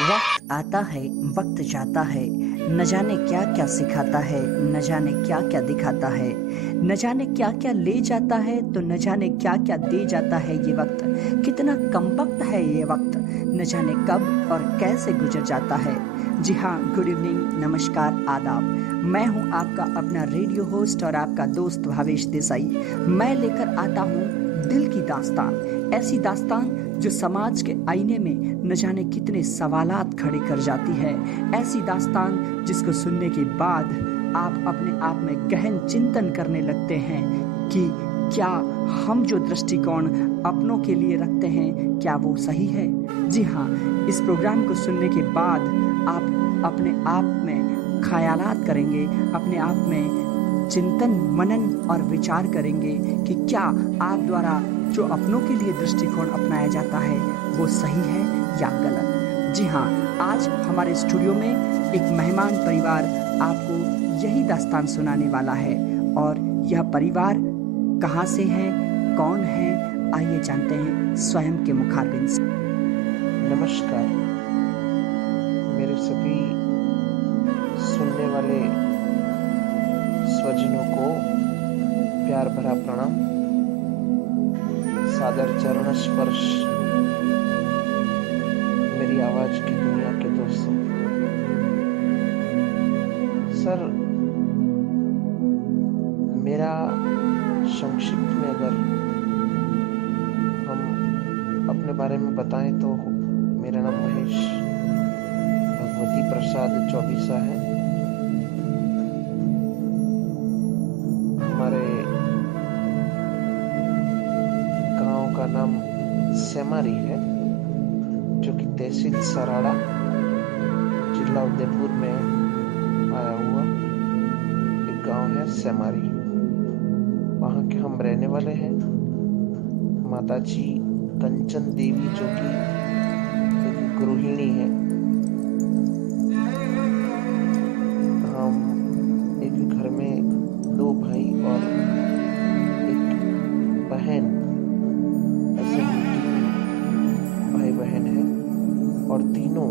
वक्त आता है, वक्त जाता है, न जाने क्या क्या सिखाता है, न जाने क्या क्या दिखाता है, न जाने क्या क्या ले जाता है, तो न जाने क्या क्या दे जाता है ये वक्त। कितना कमबख्त है ये वक्त, न जाने कब और कैसे गुजर जाता है। जी हाँ, गुड इवनिंग, नमस्कार, आदाब। मैं हूँ आपका अपना रेडियो होस्ट और आपका दोस्त भावेश देसाई। मैं लेकर आता हूँ दिल की दास्तान, ऐसी दास्तान जो समाज के आईने में न जाने कितने सवालात खड़े कर जाती है। ऐसी दास्तान जिसको सुनने के बाद आप अपने आप में गहन चिंतन करने लगते हैं कि क्या हम जो दृष्टिकोण अपनों के लिए रखते हैं क्या वो सही है। जी हाँ, इस प्रोग्राम को सुनने के बाद आप अपने आप में ख्यालात करेंगे, अपने आप में चिंतन मनन और विचार करेंगे कि क्या आप द्वारा जो अपनों के लिए दृष्टिकोण अपनाया जाता है वो सही है या गलत। जी हाँ, आज हमारे स्टूडियो में एक मेहमान परिवार आपको यही दास्तान सुनाने वाला है और यह परिवार कहाँ से है, कौन है, आइए जानते हैं स्वयं के मुखारबिन से। नमस्कार मेरे सभी सुनने वाले स्वजनों को प्यार भरा प्रणाम, सादर चरण स्पर्श मेरी आवाज की दुनिया के दोस्तों। सर, मेरा संक्षिप्त में अगर हम अपने बारे में बताएं तो मेरा नाम महेश भगवती प्रसाद चौबीसा है। हमारे गांव का नाम सेमारी है, जो कि तहसील सराड़ा, जिला उदयपुर में आया हुआ एक गांव है सेमारी। वहाँ के हम रहने वाले हैं। माताजी कंचन देवी जो कि एक गृहिणी है। हम एक घर में 2 भाई और एक बहन, ऐसे हम 3 भाई बहन हैं और तीनों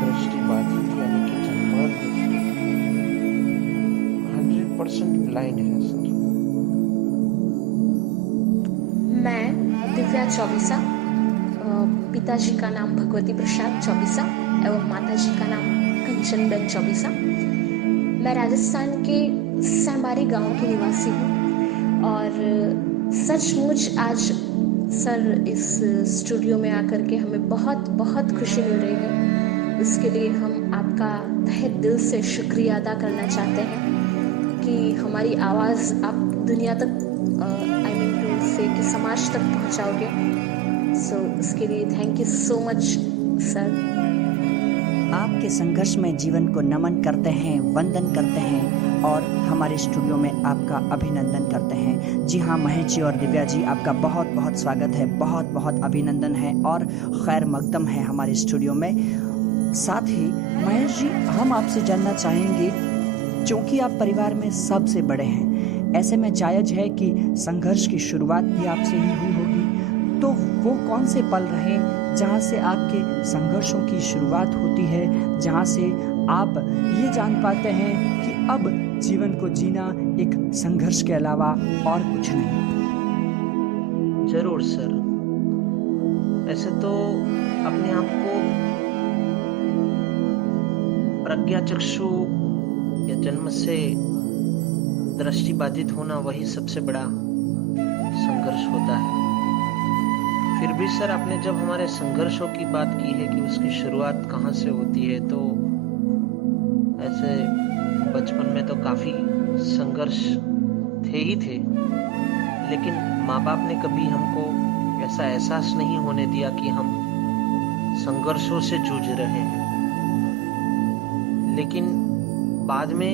दृष्टिबाधित यानी कि जन्मजात 100% ब्लाइंड है सर। मैं दिव्या चौबीसा, पिताजी का नाम भगवती प्रसाद चौबीसा एवं माताजी का नाम कंचनबेन चौबीसा। मैं राजस्थान के सेमारी गांव की निवासी हूँ और सचमुच आज सर इस स्टूडियो में आकर के हमें बहुत बहुत खुशी मिल रही है। उसके लिए हम आपका तहे दिल से शुक्रिया अदा करना चाहते हैं कि हमारी आवाज़ आप दुनिया तक से कि समाज तक पहुंचाओगे। सो उसके लिए thank you so much sir. आपके संघर्ष में जीवन को नमन करते हैं, वंदन करते हैं और हमारे स्टूडियो में आपका अभिनंदन करते हैं। जी हाँ महेश जी और दिव्या जी, आपका बहुत बहुत स्वागत है, बहुत बहुत अभिनंदन है और खैर मकदम है हमारे स्टूडियो में। साथ ही महेश जी, हम आपसे जानना चाहेंगे, क्योंकि आप परिवार में सबसे बड़े हैं, ऐसे में जायज है कि संघर्ष की शुरुआत भी आपसे ही हुई होगी, तो वो कौन से पल रहे जहाँ से आपके संघर्षों की शुरुआत होती है, जहाँ से आप ये जान पाते हैं कि अब जीवन को जीना एक संघर्ष के अलावा और कुछ नहीं। जरूर सर। ऐसे तो अपने आप को प्रज्ञाचक्षु या जन्म से दृष्टिबाधित होना वही सबसे बड़ा संघर्ष होता है। फिर भी सर, आपने जब हमारे संघर्षों की बात की है कि उसकी शुरुआत कहाँ से होती है, तो ऐसे बचपन में तो काफी संघर्ष थे ही थे, लेकिन माँ बाप ने कभी हमको ऐसा एहसास नहीं होने दिया कि हम संघर्षों से जूझ रहे हैं। लेकिन बाद में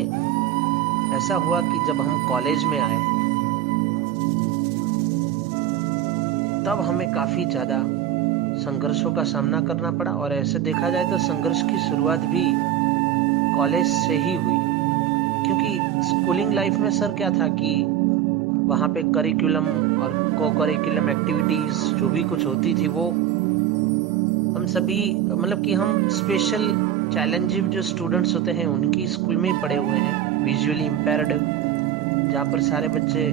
ऐसा हुआ कि जब हम कॉलेज में आए तब हमें काफी ज्यादा संघर्षों का सामना करना पड़ा। और ऐसे देखा जाए तो संघर्ष की शुरुआत भी कॉलेज से ही हुई, क्योंकि स्कूलिंग लाइफ में सर क्या था कि वहाँ पे करिकुलम और को करिकुलम एक्टिविटीज जो भी कुछ होती थी वो हम सभी मतलब कि हम स्पेशल चैलेंजिंग जो स्टूडेंट्स होते हैं उनकी स्कूल में ही पढ़े हुए हैं, विजुअली इम्पेयर्ड, जहाँ पर सारे बच्चे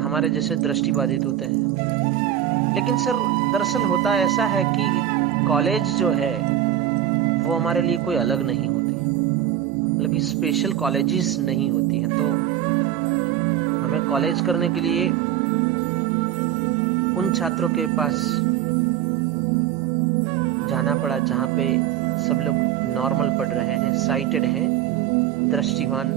हमारे जैसे दृष्टिबाधित होते हैं। लेकिन सर दरअसल होता ऐसा है कि कॉलेज जो है वो हमारे लिए कोई अलग नहीं होती, मतलब कि स्पेशल कॉलेजेस नहीं होती हैं। तो हमें कॉलेज करने के लिए उन छात्रों के पास जाना पड़ा जहाँ पे सब लोग नॉर्मल पढ़ रहे हैं, साइटेड हैं, दृष्टिवान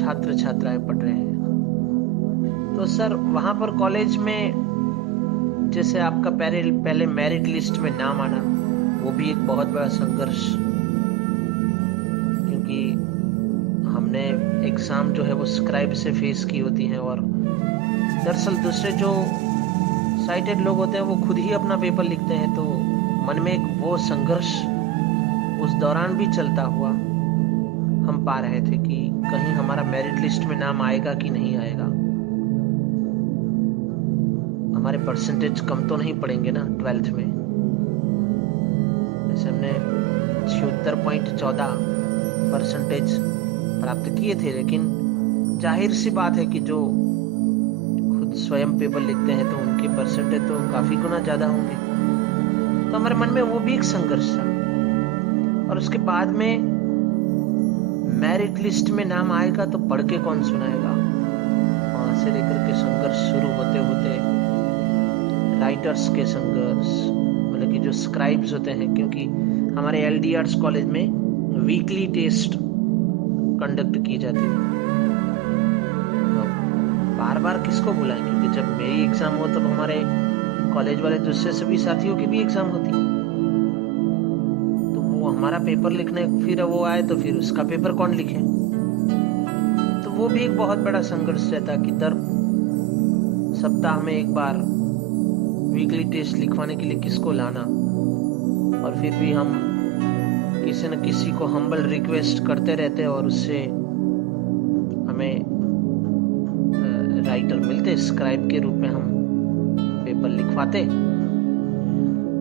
छात्र छात्राएं पढ़ रहे हैं। तो सर वहां पर कॉलेज में जैसे आपका पहले मेरिट लिस्ट में नाम आना, वो भी एक बहुत बड़ा संघर्ष, क्योंकि हमने एग्जाम जो है वो स्क्राइब से फेस की होती है, और दरअसल दूसरे जो साइटेड लोग होते हैं वो खुद ही अपना पेपर लिखते हैं। तो मन में एक वो संघर्ष उस दौरान भी चलता हुआ हम पा रहे थे कि कहीं हमारा मेरिट लिस्ट में नाम आएगा कि नहीं आएगा, हमारे परसेंटेज कम तो नहीं पड़ेंगे ना 12th में। जैसे हमने 76.14% प्राप्त किए थे, लेकिन जाहिर सी बात है कि जो खुद स्वयं पेपर लिखते हैं तो उनके परसेंटेज तो काफी गुना ज्यादा होंगे। तो हमारे मन में वो भी एक संघर्ष था। और उसके बाद में मेरिट लिस्ट में नाम आएगा तो पढ़ के कौन सुनाएगा, वहां से लेकर के संघर्ष शुरू होते होते राइटर्स के संघर्ष, मतलब कि जो स्क्राइब्स होते हैं, क्योंकि हमारे एलडीआर्स कॉलेज में वीकली टेस्ट कंडक्ट की जाती है। बार बार किसको बुलाएं, क्योंकि जब मेरी एग्जाम हो तब हमारे कॉलेज वाले दूसरे सभी साथियों की भी एग्जाम होती, तो वो हमारा पेपर लिखने फिर वो आए तो फिर उसका पेपर कौन लिखे। तो वो भी एक बहुत बड़ा संघर्ष रहता कि दर सप्ताह में एक बार वीकली टेस्ट लिखवाने के लिए किसको लाना, और फिर भी हम किसी न किसी को हम्बल रिक्वेस्ट करते रहते और उससे हमें राइटर मिलते, स्क्राइब के रूप में हम पेपर लिखवाते।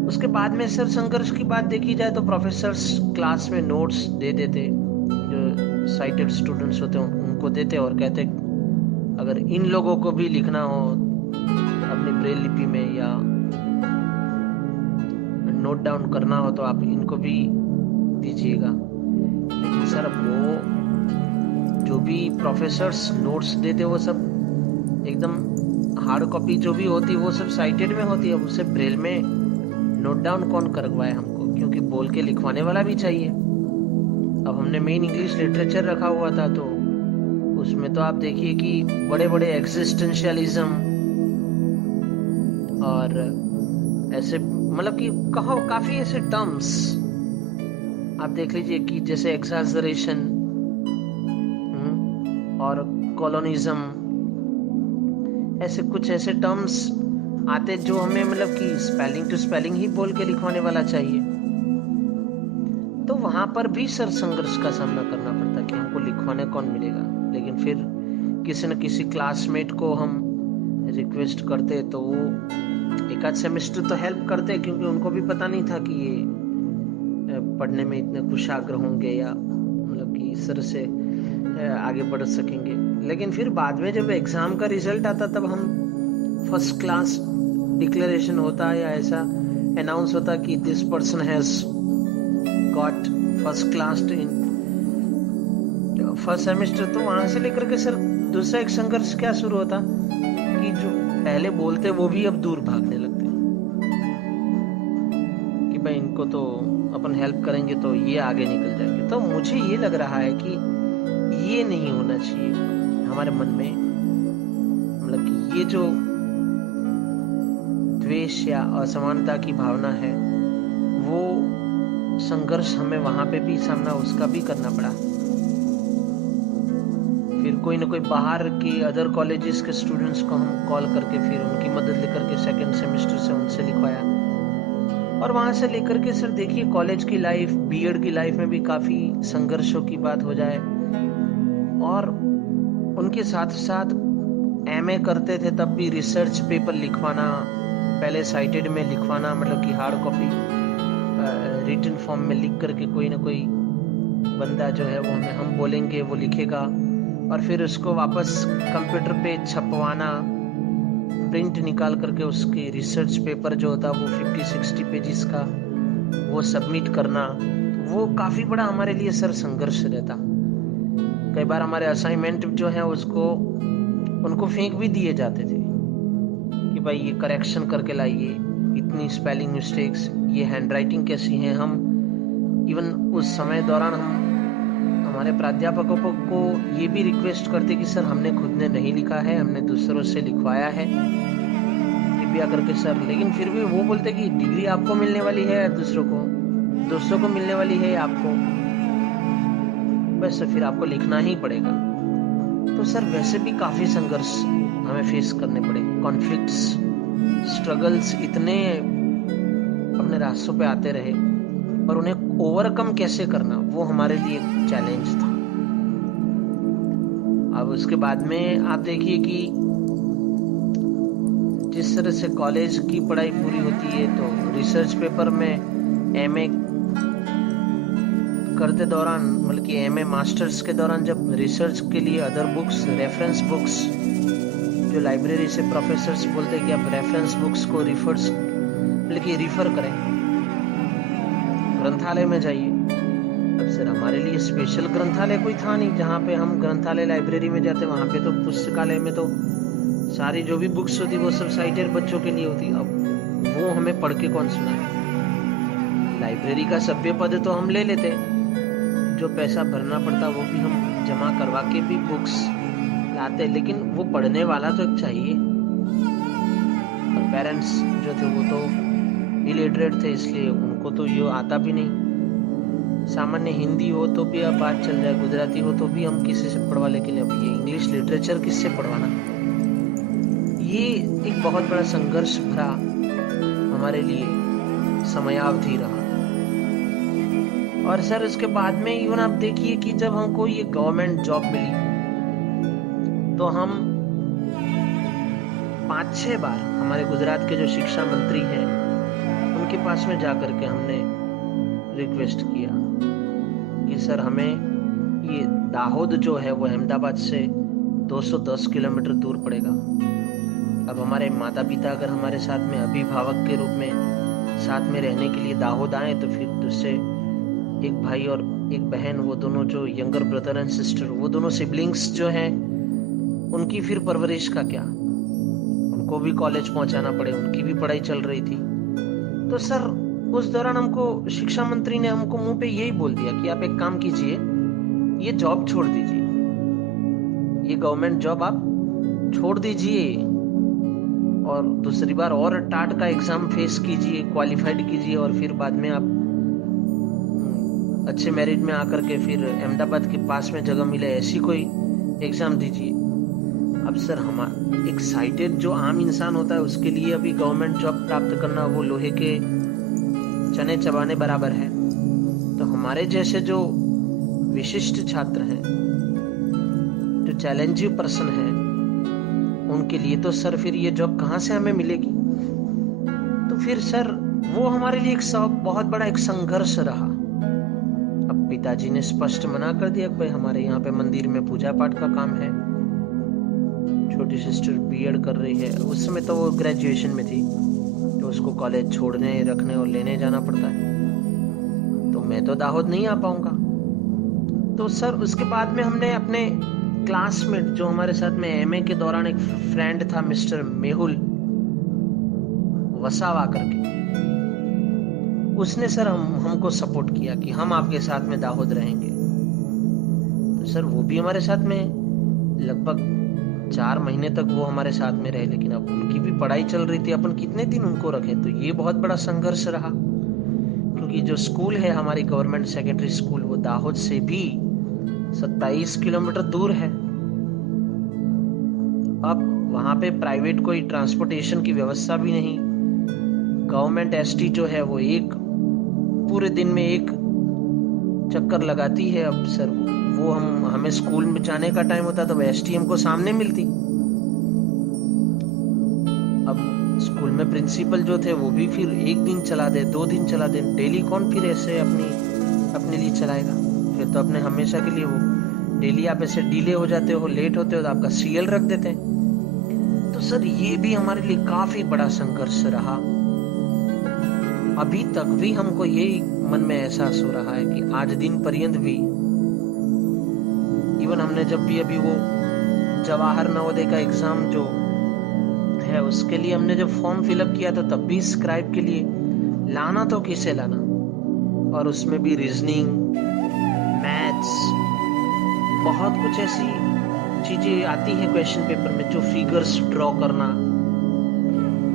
उसके बाद में सर संघर्ष की बात देखी जाए तो प्रोफेसर्स क्लास में नोट्स दे देते, जो साइटेड स्टूडेंट्स होते हैं उनको देते और कहते अगर इन लोगों को भी लिखना हो अपनी ब्रेल लिपि में या नोट डाउन करना हो तो आप इनको भी दीजिएगा। लेकिन सर वो जो भी प्रोफेसर्स नोट्स देते वो सब एकदम हार्ड कॉपी जो भी होती है वो सब साइटेड में होती है, उसे ब्रेल में नोट डाउन कौन करवाए हमको, क्योंकि बोल के लिखवाने वाला भी चाहिए। अब हमने मेन इंग्लिश लिटरेचर रखा हुआ था तो उसमें तो आप देखिए कि बड़े बड़े एग्जिस्टेंशियलिज्म और ऐसे मतलब कि कहो काफी ऐसे टर्म्स आप देख लीजिए कि जैसे एक्सैजरेशन और कॉलोनिज्म, ऐसे कुछ ऐसे टर्म्स आते जो हमें मतलब कि स्पेलिंग टू स्पेलिंग ही बोल के लिखवाने वाला चाहिए। तो वहां पर भी सर संघर्ष का सामना करना पड़ता कि हमको लिखवाने कौन मिलेगा। लेकिन फिर किसी न किसी क्लासमेट को हम रिक्वेस्ट करते तो वो एक आध सेमेस्टर तो हेल्प करते, क्योंकि उनको भी पता नहीं था कि ये पढ़ने में इतने कुशाग्र होंगे या मतलब कि इस तरह से आगे बढ़ सकेंगे। लेकिन फिर बाद में जब एग्जाम का रिजल्ट आता तब हम फर्स्ट क्लास डिक्लेरेशन होता या ऐसा अनाउंस होता कि this person has got first class in first semester, तो वहां से लेकर के सर दूसरा एक संघर्ष क्या शुरू होता कि जो पहले बोलते वो भी अब दूर भागने लगते कि भाई इनको तो अपन हेल्प करेंगे तो ये आगे निकल जाएंगे। तो मुझे ये लग रहा है कि ये नहीं होना चाहिए हमारे मन में, मतलब कि ये जो द्वेष या असमानता की भावना है वो संघर्ष हमें वहां पे भी सामना उसका भी करना पड़ा। फिर कोई ना कोई बाहर के अदर कॉलेजेस के स्टूडेंट्स को हम कॉल करके फिर उनकी मदद लेकर के सेकंड सेमेस्टर से उनसे लिखवाया, और वहां से लेकर के सर देखिए कॉलेज की लाइफ, बीएड की लाइफ में भी काफी संघर्षों की बात हो जाए, और उनके साथ साथ एमए करते थे तब भी रिसर्च पेपर लिखवाना, पहले साइटेड में लिखवाना मतलब कि हार्ड कॉपी, रिटन फॉर्म में लिख करके कोई ना कोई बंदा जो है वो हम बोलेंगे वो लिखेगा, और फिर उसको वापस कंप्यूटर पे छपवाना, प्रिंट निकाल करके उसकी रिसर्च पेपर जो होता वो 50-60 पेजेस का वो सबमिट करना। वो काफ़ी बड़ा हमारे लिए सर संघर्ष रहता। कई बार हमारे असाइनमेंट जो है उनको फेंक भी दिए जाते थे कि भाई ये करेक्शन करके लाइए, इतनी स्पेलिंग मिस्टेक्स, ये हैंडराइटिंग कैसी है। हम इवन उस समय दौरान हम हमारे प्राध्यापकों को ये भी रिक्वेस्ट करते कि सर हमने खुद ने नहीं लिखा है, हमने दूसरों से लिखवाया है, कृपया करके सर। लेकिन फिर भी वो बोलते कि डिग्री आपको मिलने वाली है या दूसरों को मिलने वाली है आपको, बस फिर आपको लिखना ही पड़ेगा। तो सर वैसे भी काफी संघर्ष हमें फेस करने पड़े, कॉन्फ्लिक्ट्स, स्ट्रगल्स इतने अपने रास्तों पे आते रहे, और उन्हें ओवरकम कैसे करना वो हमारे लिए एक चैलेंज था। अब उसके बाद में आप देखिए कि जिस तरह से कॉलेज की पढ़ाई पूरी होती है, तो रिसर्च पेपर में एमए करते दौरान, मतलब कि एमए मास्टर्स के दौरान, जब रिसर्च के लिए अदर बुक्स, रेफरेंस बुक्स, जो लाइब्रेरी से प्रोफेसर्स बोलते हैं कि आप रेफरेंस बुक्स को रिफर करें, ग्रंथालय में जाइए। अब सर हमारे लिए स्पेशल ग्रंथालय कोई था नहीं जहाँ पे हम ग्रंथालय लाइब्रेरी में जाते, वहाँ पे तो पुस्तकालय में तो सारी जो भी बुक्स होती वो सब साइटेड बच्चों के लिए होती। अब वो हमें पढ़ के कौन सुनाए। लाइब्रेरी का सभ्य पद तो हम ले लेते, जो पैसा भरना पड़ता वो भी हम जमा करवा के भी बुक्स लाते, लेकिन वो पढ़ने वाला तो चाहिए। और पेरेंट्स जो थे वो तो इलिटरेट थे, इसलिए उनको तो ये आता भी नहीं। सामान्य हिंदी हो तो भी अब बात चल जाए, गुजराती हो तो भी हम किसी से पढ़वा, लेकिन अब ये इंग्लिश लिटरेचर किससे पढ़वाना। ये एक बहुत बड़ा संघर्ष भरा हमारे लिए समयावधि रहा। और सर इसके बाद में इवन आप देखिए कि जब हमको ये गवर्नमेंट जॉब मिली, तो हम 5-6 बार हमारे गुजरात के जो शिक्षा मंत्री हैं उनके पास में जाकर के हमने रिक्वेस्ट किया कि सर हमें ये दाहोद जो है वो अहमदाबाद से 210 किलोमीटर दूर पड़ेगा। अब हमारे माता पिता अगर हमारे साथ में अभिभावक के रूप में साथ में रहने के लिए दाहोद आए, तो फिर दूसरे एक भाई और एक बहन, वो दोनों जो यंगर ब्रदर एंड सिस्टर, वो दोनों सिबलिंग्स जो हैं, उनकी फिर परवरिश का क्या, उनको भी कॉलेज पहुंचाना पड़े, उनकी भी पढ़ाई चल रही थी। तो सर उस दौरान हमको शिक्षा मंत्री ने हमको मुंह पे यही बोल दिया कि आप एक काम कीजिए, ये जॉब छोड़ दीजिए, ये गवर्नमेंट जॉब आप छोड़ दीजिए, और दूसरी बार और टाट का एग्जाम फेस कीजिए, क्वालिफाइड कीजिए, और फिर बाद में आप अच्छे मेरिट में आकर के फिर अहमदाबाद के पास में जगह मिले ऐसी कोई एग्जाम दीजिए। अब सर हमारा एक साइटेड जो आम इंसान होता है उसके लिए अभी गवर्नमेंट जॉब प्राप्त करना वो लोहे के चने चबाने बराबर है। तो हमारे जैसे जो विशिष्ट छात्र हैं, जो चैलेंजिंग पर्सन हैं, उनके लिए तो सर फिर ये जॉब कहाँ से हमें मिलेगी। तो फिर सर वो हमारे लिए बहुत बड़ा एक संघर्ष रहा। अब पिताजी ने स्पष्ट मना कर दिया कि भाई हमारे यहाँ पे मंदिर में पूजा पाठ का काम है, छोटी सिस्टर बीएड कर रही है, उस समय तो वो ग्रेजुएशन में थी, तो उसको कॉलेज छोड़ने, रखने और लेने जाना पड़ता है, तो मैं तो दाहोद नहीं आ पाऊंगा। तो सर उसके बाद में हमने अपने क्लासमेट जो हमारे साथ में एमए के दौरान एक फ्रेंड था, मिस्टर मेहुल वसावा करके, उसने सर हमको सपोर्ट किया कि हम आपके साथ में दाहोद रहेंगे। तो सर वो भी हमारे साथ में लगभग 4 महीने तक वो हमारे साथ में रहे, लेकिन अब उनकी भी पढ़ाई चल रही थी, अपन कितने दिन उनको रखें। तो ये बहुत बड़ा संघर्ष रहा, क्योंकि जो स्कूल है हमारी गवर्नमेंट सेकेंडरी स्कूल, वो दाहोद से भी 27 किलोमीटर दूर है। अब वहां पे प्राइवेट कोई ट्रांसपोर्टेशन की व्यवस्था भी नहीं। गवर्नमेंट एसटी जो है वो एक पूरे दिन में एक चक्कर लगाती है। अब सर वो हमें स्कूल में जाने का टाइम होता तो एसटी हमको सामने मिलती। अब स्कूल में प्रिंसिपल जो थे वो भी फिर 1 दिन चला दे, 2 दिन चला दे, डेली कौन फिर ऐसे अपने लिए चलाएगा? फिर तो अपने हमेशा के लिए हो। डेली आप ऐसे डिले हो जाते हो, लेट होते हो तो आपका सीएल रख देते हैं। तो सर ये भी हमारे लिए काफी बड़ा संघर्ष रहा। अभी तक भी हमको यही मन में एहसास हो रहा है कि आज दिन पर्यंत भी, इवन हमने जब भी अभी वो जवाहर नवोदय का एग्जाम जो है उसके लिए हमने जब फॉर्म फिलअप किया तो तब भी स्क्राइब के लिए लाना तो किसे लाना, और उसमें भी रीजनिंग, मैथ्स, बहुत कुछ ऐसी चीजें आती है क्वेश्चन पेपर में जो फिगर्स ड्रॉ करना,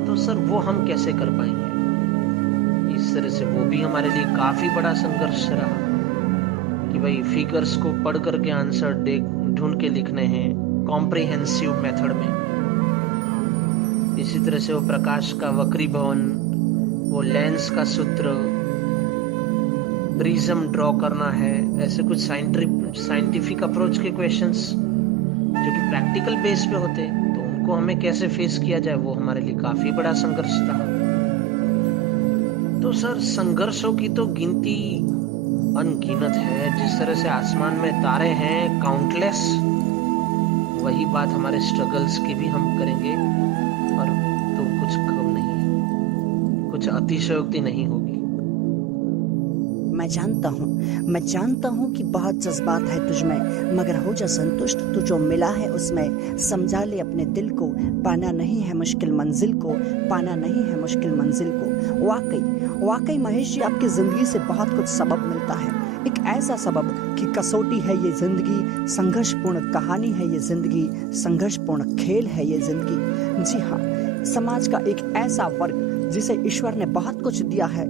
तो सर वो हम कैसे कर पाएंगे? इस तरह से वो भी हमारे लिए काफी बड़ा संघर्ष रहा कि भाई फिगर्स को पढ़ करके आंसर ढूंढ के लिखने हैं कॉम्प्रिहेंसिव मेथड में। इसी तरह से वो प्रकाश का वक्रीभवन, वो लेंस का सूत्र, प्रिज्म ड्रॉ करना है, ऐसे कुछ साइंटिफिक अप्रोच के क्वेश्चंस जो कि प्रैक्टिकल बेस पे होते, तो उनको हमें कैसे फेस किया जाए, वो हमारे लिए काफी बड़ा संघर्ष रहा। तो सर संघर्षों की तो गिनती अनगिनत है। जिस तरह से आसमान में तारे हैं काउंटलेस, वही बात हमारे स्ट्रगल्स की भी हम करेंगे, और तो कुछ कम नहीं है, कुछ अतिशयोक्ति नहीं होगी। मैं जानता हूँ कि बहुत जज्बात है तुझ में, मगर हो जा संतुष्ट, तू जो मिला है उसमें समझा ले अपने दिल को। पाना नहीं है मुश्किल मंजिल को, पाना नहीं है मुश्किल मंजिल को। वाकई महेश जी, आपकी जिंदगी से बहुत कुछ सबक मिलता है। एक ऐसा सबक कि कसौटी है ये जिंदगी, संघर्षपूर्ण कहानी है ये जिंदगी, संघर्षपूर्ण खेल है ये जिंदगी। जी हाँ, समाज का एक ऐसा वर्ग जिसे ईश्वर ने बहुत कुछ दिया है,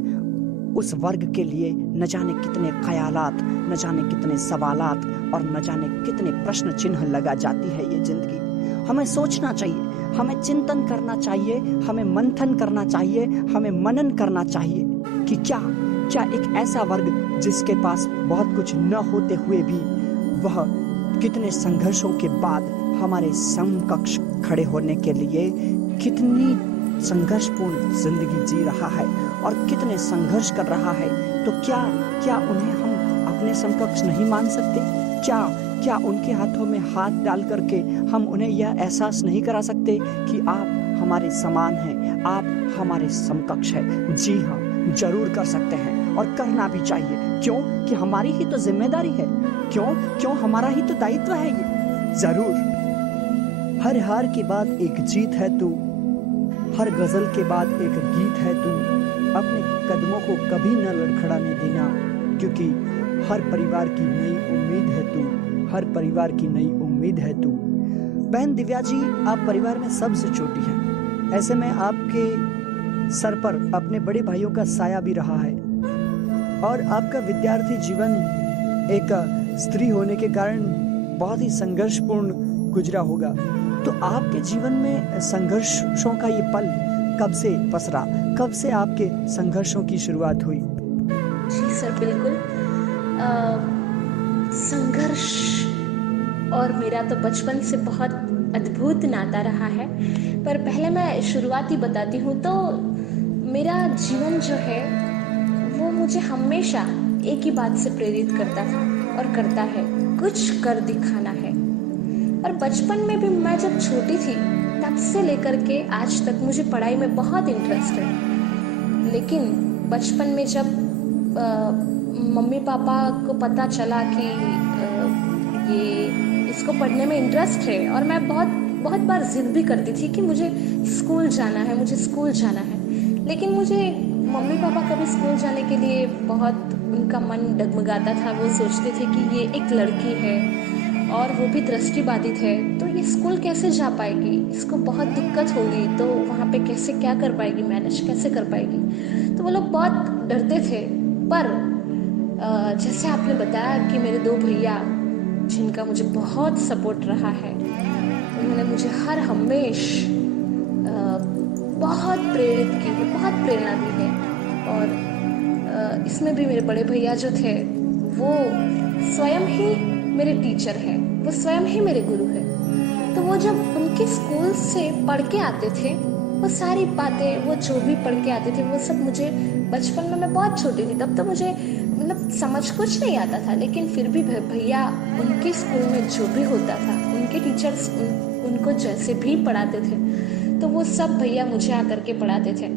उस वर्ग के लिए न जाने कितने ख्यालात, न जाने कितने सवालात और न जाने कितने प्रश्न चिन्ह लगा जाती है ये जिंदगी। हमें सोचना चाहिए, हमें चिंतन करना चाहिए, हमें मंथन करना चाहिए, हमें मनन करना चाहिए कि क्या एक ऐसा वर्ग जिसके पास बहुत कुछ न होते हुए भी वह कितने संघर्षों के बाद हमारे समकक्ष खड़े होने के लिए कितनी संघर्षपूर्ण जिंदगी जी रहा है और कितने संघर्ष कर रहा है, तो क्या उन्हें हम अपने समकक्ष नहीं मान सकते? क्या उनके हाथों में हाथ डाल करके हम उन्हें यह एहसास नहीं करा सकते कि आप हमारे समान हैं, आप हमारे समकक्ष हैं? जी हाँ, जरूर कर सकते हैं और करना भी चाहिए। क्यों? कि हमारी ही तो जिम्मेदारी है। क्यों हमारा ही तो दायित्व है ये। जरूर। हर हार के बाद एक जीत है तू, हर गजल के बाद एक गीत है तू। अपने कदमों को कभी न लड़खड़ाने देना, क्योंकि हर परिवार की नई उम्मीद है तू, हर परिवार की नई उम्मीद है तू। बहन दिव्या जी, आप परिवार में सबसे छोटी हैं। ऐसे में आपके सर पर अपने बड़े भाइयों का साया भी रहा है और आपका विद्यार्थी जीवन एक स्त्री होने के कारण बहुत ही संघर्षपूर्ण गुजरा होगा। तो आपके जीवन में संघर्षों का ये पल कब से पसरा, कब से आपके संघर्षों की शुरुआत हुई? जी सर, बिल्कुल। संघर्ष और मेरा तो बचपन से बहुत अद्भुत नाता रहा है, पर पहले मैं शुरुआती बताती हूँ। तो मेरा जीवन जो है वो मुझे हमेशा एक ही बात से प्रेरित करता था और करता है, कुछ कर दिखाना है। और बचपन में भी मैं जब छोटी थी तब से लेकर के आज तक मुझे पढ़ाई में बहुत इंटरेस्ट है। लेकिन बचपन में जब मम्मी पापा को पता चला कि ये इसको पढ़ने में इंटरेस्ट है, और मैं बहुत बार जिद भी करती थी कि मुझे स्कूल जाना है, मुझे स्कूल जाना है। लेकिन मुझे मम्मी पापा कभी स्कूल जाने के लिए बहुत उनका मन डगमगाता था। वो सोचते थे कि ये एक लड़की है और वो भी दृष्टिबाधित है, तो ये स्कूल कैसे जा पाएगी, इसको बहुत दिक्कत होगी, तो वहाँ पे कैसे क्या कर पाएगी, मैनेज कैसे कर पाएगी। तो वो लोग बहुत डरते थे। पर जैसे आपने बताया कि मेरे 2 भैया जिनका मुझे बहुत सपोर्ट रहा है, उन्होंने मुझे हर हमेश बहुत प्रेरित की है, बहुत प्रेरणा दी है। और इसमें भी मेरे बड़े भैया जो थे वो स्वयं ही मेरे टीचर हैं, वो स्वयं ही मेरे गुरु हैं। तो वो जब उनके स्कूल से पढ़ के आते थे, वो सारी बातें, वो जो भी पढ़ के आते थे वो सब मुझे, बचपन में मैं बहुत छोटी थी तब तो मुझे मतलब समझ कुछ नहीं आता था, लेकिन फिर भी भैया उनके स्कूल में जो भी होता था, उनके टीचर्स उनको जैसे भी पढ़ाते थे तो वो सब भैया मुझे आकर के पढ़ाते थे।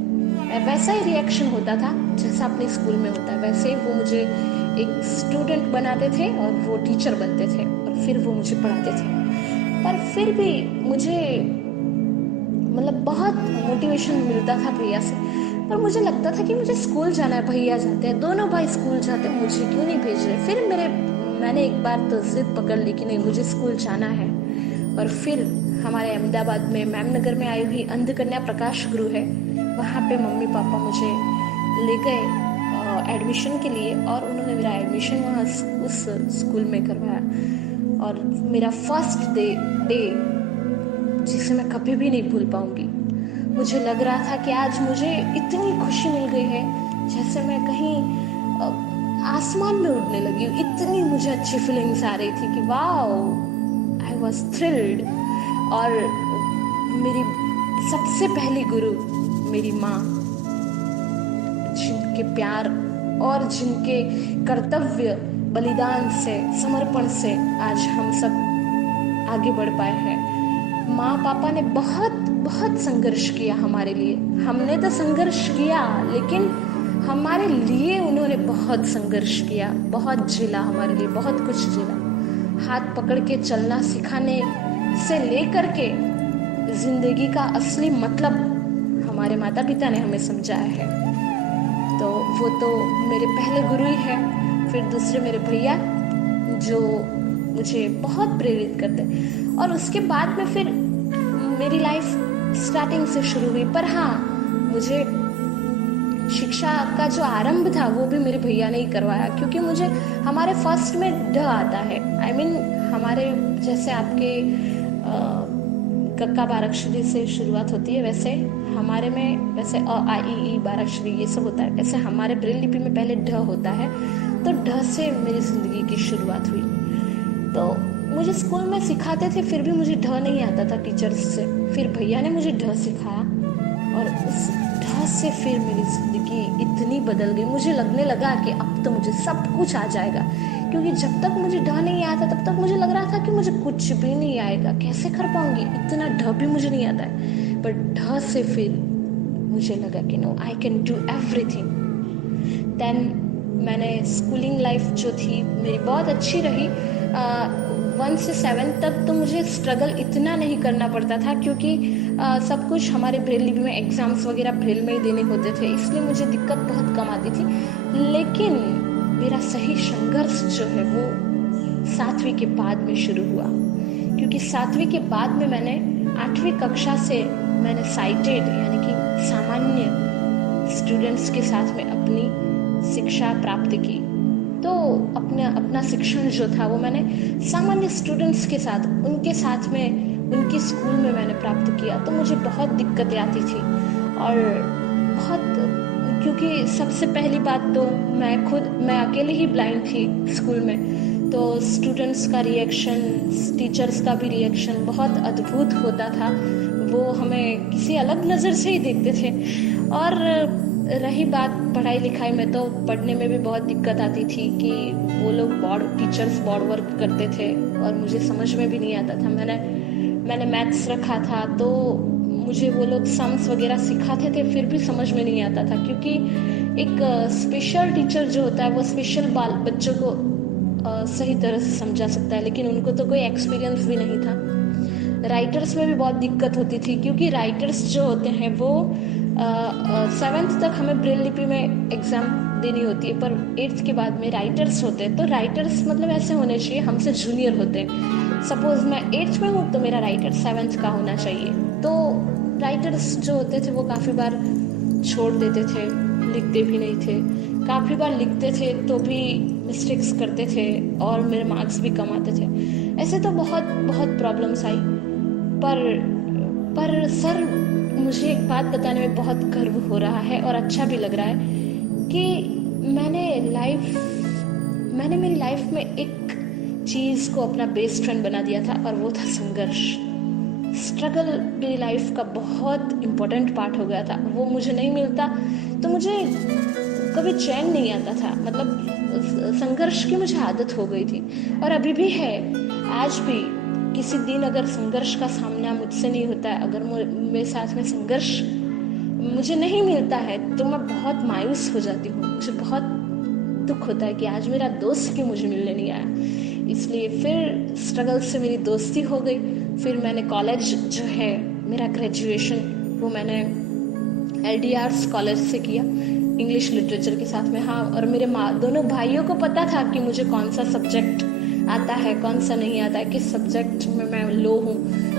वैसा ही रिएक्शन होता था जैसा अपने स्कूल में होता है, वैसे ही वो मुझे एक स्टूडेंट बनाते थे और वो टीचर बनते थे और फिर वो मुझे पढ़ाते थे। पर फिर भी मुझे मतलब बहुत मोटिवेशन मिलता था भैया से, पर मुझे लगता था कि मुझे स्कूल जाना है, भैया जाते हैं, दोनों भाई स्कूल जाते हैं, मुझे क्यों नहीं भेज रहे। फिर मैंने एक बार तो जिद पकड़ ली कि नहीं, मुझे स्कूल जाना है। और फिर हमारे अहमदाबाद में मेमनगर में आई हुई अंधकन्या प्रकाश गुरु है, वहाँ पे मम्मी पापा मुझे ले गए एडमिशन के लिए और उन्होंने मेरा एडमिशन वहाँ उस स्कूल में करवाया। और मेरा फर्स्ट डे जिसे मैं कभी भी नहीं भूल पाऊंगी, मुझे लग रहा था कि आज मुझे इतनी खुशी मिल गई है जैसे मैं कहीं आसमान में उड़ने लगी हूँ। इतनी मुझे अच्छी फीलिंग्स आ रही थी कि वाओ, आई वॉज थ्रिल्ड। और मेरी सबसे पहली गुरु मेरी माँ, जिनके प्यार और जिनके कर्तव्य बलिदान से, समर्पण से आज हम सब आगे बढ़ पाए हैं। माँ पापा ने बहुत बहुत संघर्ष किया हमारे लिए, हमने तो संघर्ष किया लेकिन हमारे लिए उन्होंने बहुत संघर्ष किया, बहुत झेला, हमारे लिए बहुत कुछ झेला। हाथ पकड़ के चलना सिखाने से लेकर के जिंदगी का असली मतलब हमारे माता पिता ने हमें समझाया है। तो वो तो मेरे पहले गुरु ही है। फिर दूसरे मेरे भैया जो मुझे बहुत प्रेरित करते, और उसके बाद में फिर मेरी लाइफ स्टार्टिंग से शुरू हुई। पर हाँ, मुझे शिक्षा का जो आरंभ था वो भी मेरे भैया ने ही करवाया, क्योंकि मुझे हमारे फर्स्ट में ढ आता है। I mean, हमारे जैसे आपके कक्का बाराक्षरी से शुरुआत होती है, वैसे हमारे में वैसे अ आ इ ई बाराक्षरी ये सब होता है, वैसे हमारे ब्रेल लिपि में पहले ढ होता है। तो ढ से मेरी जिंदगी की शुरुआत हुई। तो मुझे स्कूल में सिखाते थे फिर भी मुझे ढ नहीं आता था टीचर्स से। फिर भैया ने मुझे ढ सिखाया और उस ढ से फिर मेरी ज़िंदगी इतनी बदल गई। मुझे लगने लगा कि अब तो मुझे सब कुछ आ जाएगा, क्योंकि जब तक मुझे ढ नहीं आता तब तक मुझे लग रहा था कि मुझे कुछ भी नहीं आएगा, कैसे कर पाऊंगी, इतना ढ भी मुझे नहीं आता है। पर ढ से फिर मुझे लगा कि no, I can do everything. Then मैंने स्कूलिंग लाइफ जो थी मेरी बहुत अच्छी रही। 1 से 7 तक तो मुझे स्ट्रगल इतना नहीं करना पड़ता था, क्योंकि सब कुछ हमारे ब्रेल लिपि में एग्ज़ाम्स वगैरह ब्रेल में ही देने होते थे, इसलिए मुझे दिक्कत बहुत कम आती थी। लेकिन मेरा सही संघर्ष जो है वो 7वीं के बाद में शुरू हुआ, क्योंकि 7वीं के बाद में मैंने 8वीं कक्षा से मैंने साइटेड यानी कि सामान्य स्टूडेंट्स के साथ में अपनी शिक्षा प्राप्त की। तो अपना शिक्षण जो था वो मैंने सामान्य स्टूडेंट्स के साथ, उनके साथ में, उनके स्कूल में मैंने प्राप्त किया। तो मुझे बहुत दिक्कतें आती थी और बहुत, क्योंकि सबसे पहली बात तो मैं अकेले ही ब्लाइंड थी स्कूल में, तो स्टूडेंट्स का रिएक्शन, टीचर्स का भी रिएक्शन बहुत अद्भुत होता था। वो हमें किसी अलग नज़र से ही देखते थे। और रही बात पढ़ाई लिखाई में, तो पढ़ने में भी बहुत दिक्कत आती थी कि वो लोग टीचर्स बोर्ड वर्क करते थे और मुझे समझ में भी नहीं आता था। मैंने मैथ्स रखा था तो मुझे वो लोग सम्स वगैरह सिखाते थे, फिर भी समझ में नहीं आता था, क्योंकि एक स्पेशल टीचर जो होता है वो स्पेशल बच्चों को सही तरह से समझा सकता है, लेकिन उनको तो कोई एक्सपीरियंस भी नहीं था। राइटर्स में भी बहुत दिक्कत होती थी, क्योंकि राइटर्स जो होते हैं वो 7th तक हमें ब्रेल लिपि में एग्ज़ाम देनी होती है, पर 8th के बाद में राइटर्स होते हैं। तो राइटर्स मतलब ऐसे होने चाहिए, हमसे जूनियर होते हैं। सपोज मैं 8th में हूँ तो मेरा राइटर 7th का होना चाहिए। तो राइटर्स जो होते थे वो काफ़ी बार छोड़ देते थे, लिखते भी नहीं थे, काफ़ी बार लिखते थे तो भी मिस्टेक्स करते थे और मेरे मार्क्स भी कम आते थे। ऐसे तो बहुत बहुत प्रॉब्लम्स आई। पर सर, मुझे एक बात बताने में बहुत गर्व हो रहा है और अच्छा भी लग रहा है कि मैंने मेरी लाइफ में एक चीज़ को अपना बेस्ट फ्रेंड बना दिया था, और वो था संघर्ष, स्ट्रगल मेरी लाइफ का बहुत इम्पोर्टेंट पार्ट हो गया था। वो मुझे नहीं मिलता तो मुझे कभी चैन नहीं आता था। मतलब संघर्ष की मुझे आदत हो गई थी और अभी भी है। आज भी किसी दिन अगर संघर्ष का सामना मुझसे नहीं होता है, अगर मेरे साथ में संघर्ष मुझे नहीं मिलता है, तो मैं बहुत मायूस हो जाती हूँ। मुझे बहुत दुख होता है कि आज मेरा दोस्त क्यों मुझे मिलने नहीं आया। इसलिए फिर स्ट्रगल से मेरी दोस्ती हो गई। फिर मैंने कॉलेज जो है मेरा ग्रेजुएशन, वो मैंने LDRs कॉलेज से किया, इंग्लिश लिटरेचर के साथ में। हाँ, और मेरे दोनों भाइयों को पता था कि मुझे कौन सा सब्जेक्ट आता है, कौन सा नहीं आता है, किस सब्जेक्ट में मैं लो हूँ।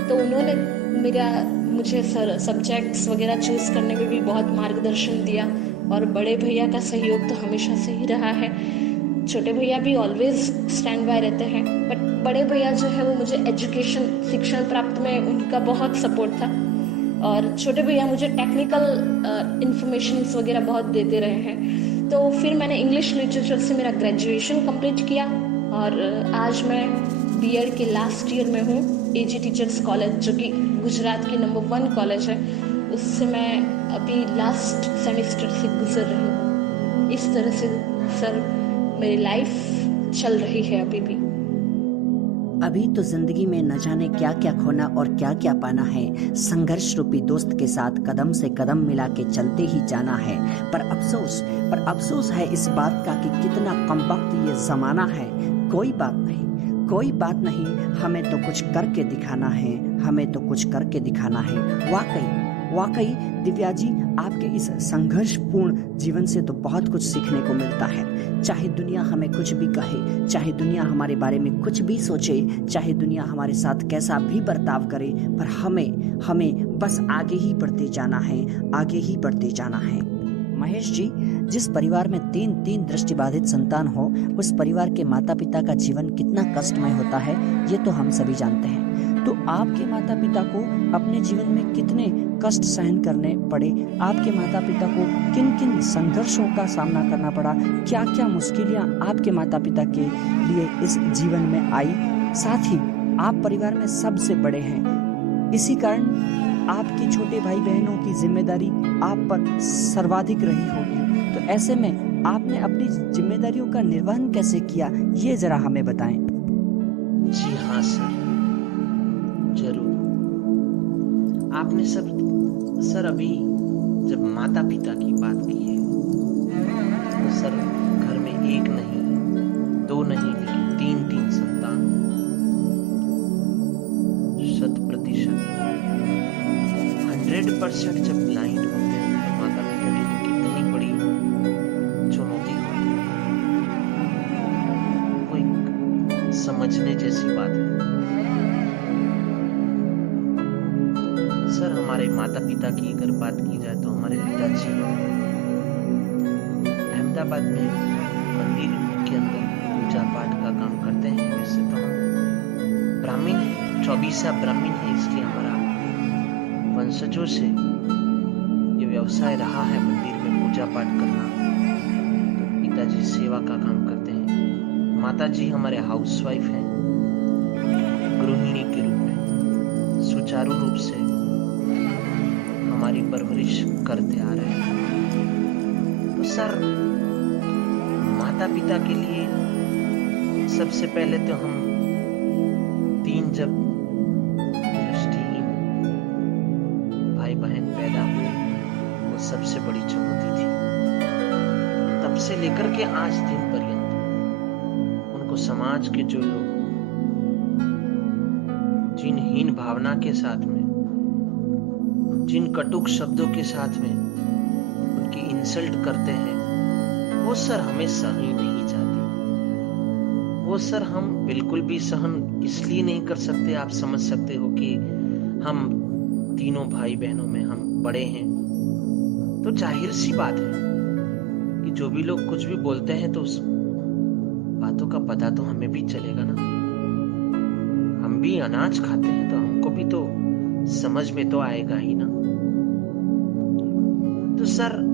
तो उन्होंने मुझे सब्जेक्ट्स वगैरह चूज़ करने में भी बहुत मार्गदर्शन दिया। और बड़े भैया का सहयोग तो हमेशा से ही रहा है। छोटे भैया भी ऑलवेज स्टैंड बाय रहते हैं, बट बड़े भैया जो है वो मुझे शिक्षण प्राप्त में उनका बहुत सपोर्ट था। और छोटे भैया मुझे टेक्निकल इंफॉर्मेशंस वगैरह बहुत देते रहे हैं। तो फिर मैंने इंग्लिश लिटरेचर से मेरा ग्रेजुएशन कंप्लीट किया और आज मैं B.Ed के लास्ट ईयर में हूँ। AG टीचर्स कॉलेज, जो कि गुजरात की नंबर 1 कॉलेज है, उससे मैं अभी लास्ट सेमेस्टर से गुजर रही हूँ। इस तरह से सर मेरी लाइफ चल रही है अभी भी। अभी तो जिंदगी में न जाने क्या क्या खोना और क्या क्या पाना है। संघर्ष रूपी दोस्त के साथ कदम से कदम मिला के चलते ही जाना है। पर अफसोस है इस बात का कि कितना कमबख्त ये जमाना है। कोई बात नहीं, हमें तो कुछ करके दिखाना है। वाकई दिव्या जी, आपके इस संघर्षपूर्ण जीवन से तो बहुत कुछ सीखने को मिलता है। चाहे दुनिया हमें कुछ भी कहे, चाहे दुनिया हमारे बारे में कुछ भी सोचे, चाहे दुनिया हमारे साथ कैसा भी बर्ताव करे, पर हमें बस आगे ही बढ़ते जाना है। महेश जी, जिस परिवार में 3 दृष्टिबाधित संतान हो, उस परिवार के माता पिता का जीवन कितना कष्टमय होता है, ये तो हम सभी जानते हैं। तो आपके माता पिता को अपने जीवन में कितने कष्ट सहन करने पड़े? आपके माता पिता को किन किन संघर्षों का सामना करना पड़ा? क्या क्या मुश्किलें आपके माता पिता के लिए इस जीवन में आई? साथ ही आप परिवार में सबसे बड़े हैं, इसी कारण आपके छोटे भाई बहनों की जिम्मेदारी आप पर सर्वाधिक रही होगी। तो ऐसे में आपने अपनी जिम्मेदारियों का निर्वहन कैसे किया, ये जरा हमें बताएं। जी हाँ सर, जरूर। आपने सर अभी जब माता पिता की बात की है, तो सर घर में 1 नहीं 2 नहीं लेकिन 3 संतान, 100% जब ब्लाइंड होते हैं तो माता पिता के लिए कितनी बड़ी चुनौती होती है, वो एक समझने जैसी बात है। सर हमारे माता पिता की अगर बात की जाए तो हमारे पिताजी अहमदाबाद में मंदिर के अंदर पूजा पाठ का काम करते हैं। वैसे तो हम ब्राह्मण हैं, 24 ब्राह्मण है, इसलिए हमारा वंशजों से ये व्यवसाय रहा है मंदिर में पूजा पाठ करना। तो पिताजी सेवा का काम करते हैं। माताजी हमारे हाउसवाइफ हैं, गृहिणी के रूप में सुचारू रूप से हमारी परवरिश करते आ रहे हैं। तो सर माता पिता के लिए सबसे पहले तो हम 3 जब दृष्टिहीन भाई बहन पैदा हुए, वो सबसे बड़ी चुनौती थी। तब से लेकर के आज दिन पर्यंत उनको समाज के जो लोग जिन हीन भावना के साथ में, जिन कटुक शब्दों के साथ में उनकी इंसल्ट करते हैं, वो सर हमें सह ही नहीं जाती। वो सर हम बिल्कुल भी सहन इसलिए नहीं कर सकते, आप समझ सकते हो कि हम तीनों भाई बहनों में हम बड़े हैं, तो जाहिर सी बात है कि जो भी लोग कुछ भी बोलते हैं तो उस बातों का पता तो हमें भी चलेगा ना। हम भी अनाज खाते हैं तो हमको भी तो समझ में तो आएगा ही ना। तो सर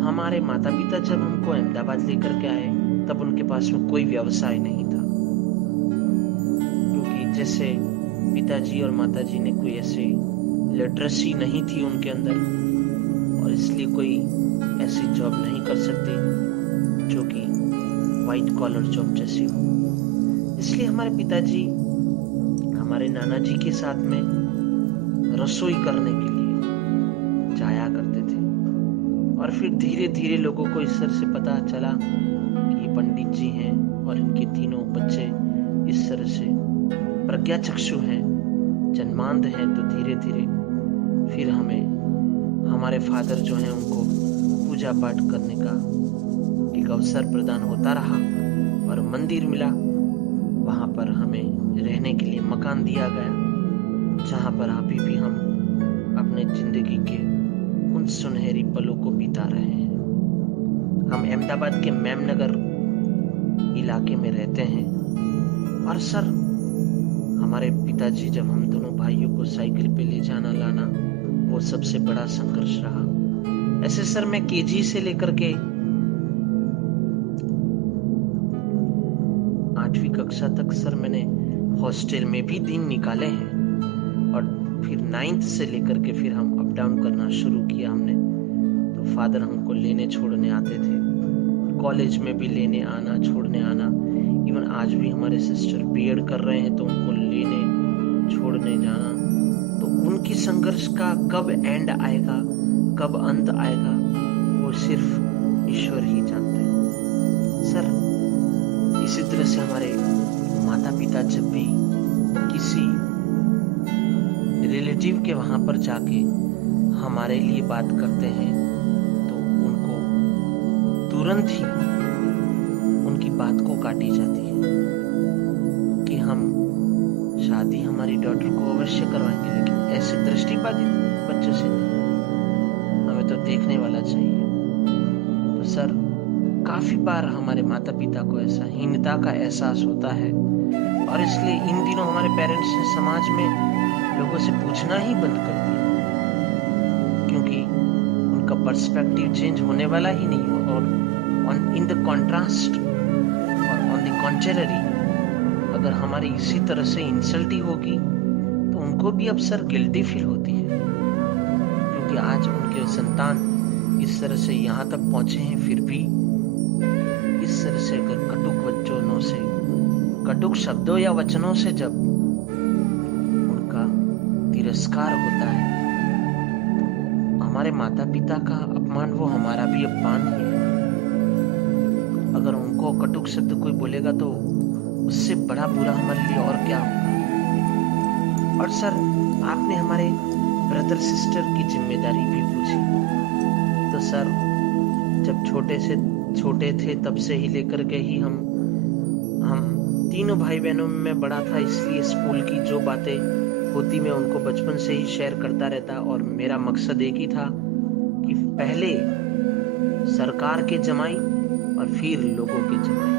हमारे माता पिता जब हमको अहमदाबाद लेकर के आए, तब उनके पास में कोई व्यवसाय नहीं था, क्योंकि जैसे पिताजी और माताजी ने कोई ऐसे लिटरेसी नहीं थी उनके अंदर, और इसलिए कोई ऐसी जॉब नहीं कर सकते जो कि वाइट कॉलर जॉब जैसी हो। इसलिए हमारे पिताजी हमारे नाना जी के साथ में रसोई करने के लिए जाया करते थे, और फिर धीरे धीरे लोगों को इस तरह से पता चला कि ये पंडित जी हैं और इनके तीनों बच्चे इस तरह से प्रज्ञाचक्षु हैं, जन्मांध हैं। तो धीरे धीरे फिर हमें हमारे फादर जो हैं उनको पूजा पाठ करने का एक अवसर प्रदान होता रहा, और मंदिर मिला, वहां पर हमें रहने के लिए मकान दिया गया, जहां पर अभी भी हम अपने जिंदगी के उन सुनहरी पलों को बिता रहे हैं। हम अहमदाबाद के मेमनगर इलाके में रहते हैं, और सर हमारे पिताजी जब हम दोनों भाइयों को साइकिल पे ले जाना लाना, वो सबसे बड़ा संघर्ष रहा। ऐसे सर मैं केजी से लेकर के 8वीं कक्षा तक सर मैंने हॉस्टल में भी दिन निकाले हैं, और फिर 9th से लेकर के फिर हम अप डाउन करना शुरू किया हमने। तो फादर हमको लेने छोड़ने आते थे, कॉलेज में भी लेने आना छोड़ने आना। इवन आज भी हमारे सिस्टर बीएड कर रहे हैं तो उनको लेने छोड़ने जाना। तो उनकी संघर्ष का कब एंड आएगा, कब अंत आएगा, वो सिर्फ ईश्वर ही जानते हैं। सर इसी तरह से हमारे माता पिता जब भी किसी रिलेटिव के वहां पर जाके हमारे लिए बात करते हैं तो उनको तुरंत ही उनकी बात को काटी जाती है कि हम शादी हमारी डॉटर को अवश्य करवाएंगे, लेकिन ऐसे दृष्टिबाधित बच्चों से नहीं, हमें तो देखने वाला चाहिए। तो सर काफी बार हमारे माता पिता को ऐसा हीनता का एहसास होता है, और इसलिए इन दिनों हमारे पेरेंट्स ने समाज में लोगों से पूछना ही बंद कर दिया, क्योंकि उनका पर्सपेक्टिव चेंज होने वाला ही नहीं हो। और इन द कॉन्ट्रास्ट और ऑन द कॉन्ट्रेरी, अगर हमारी इसी तरह से इंसल्ट ही होगी तो उनको भी अब सर गिल्टी फील होती है, क्योंकि आज उनके संतान इस तरह से यहाँ तक पहुंचे हैं, फिर भी इस तरह से अगर कटुक वचनों से, कटुक शब्दों या वचनों से जब उनका तिरस्कार होता है, तो हमारे माता पिता का अपमान वो हमारा भी अपमान ही है। अगर उनको कटुक शब्द कोई बोलेगा तो उससे बड़ा बुरा हमारे लिए और क्या होगा। और सर आपने हमारे ब्रदर सिस्टर की जिम्मेदारी भी पूछी, तो सर जब छोटे थे तब से ही लेकर के ही हम तीनों भाई बहनों में मैं बड़ा था, इसलिए स्कूल की जो बातें होती मैं उनको बचपन से ही शेयर करता रहता। और मेरा मकसद एक ही था कि पहले सरकार के जमाई और फिर लोगों के जमाई।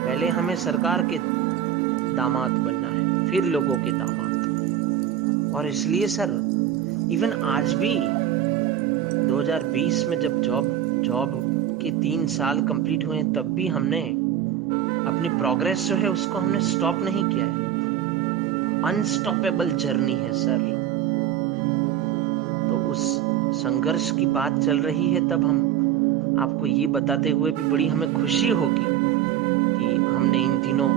पहले हमें सरकार के दामाद बनना है, फिर लोगों के दामाद। और इसलिए सर इवन आज भी 2020 में जब जॉब के 3 साल कंप्लीट हुए तब भी हमने अपनी प्रोग्रेस जो है उसको हमने स्टॉप नहीं किया है। अनस्टॉपेबल जर्नी है सर। तो उस संघर्ष की बात चल रही है, तब हम आपको ये बताते हुए भी बड़ी हमें खुशी होगी कि हमने इन दिनों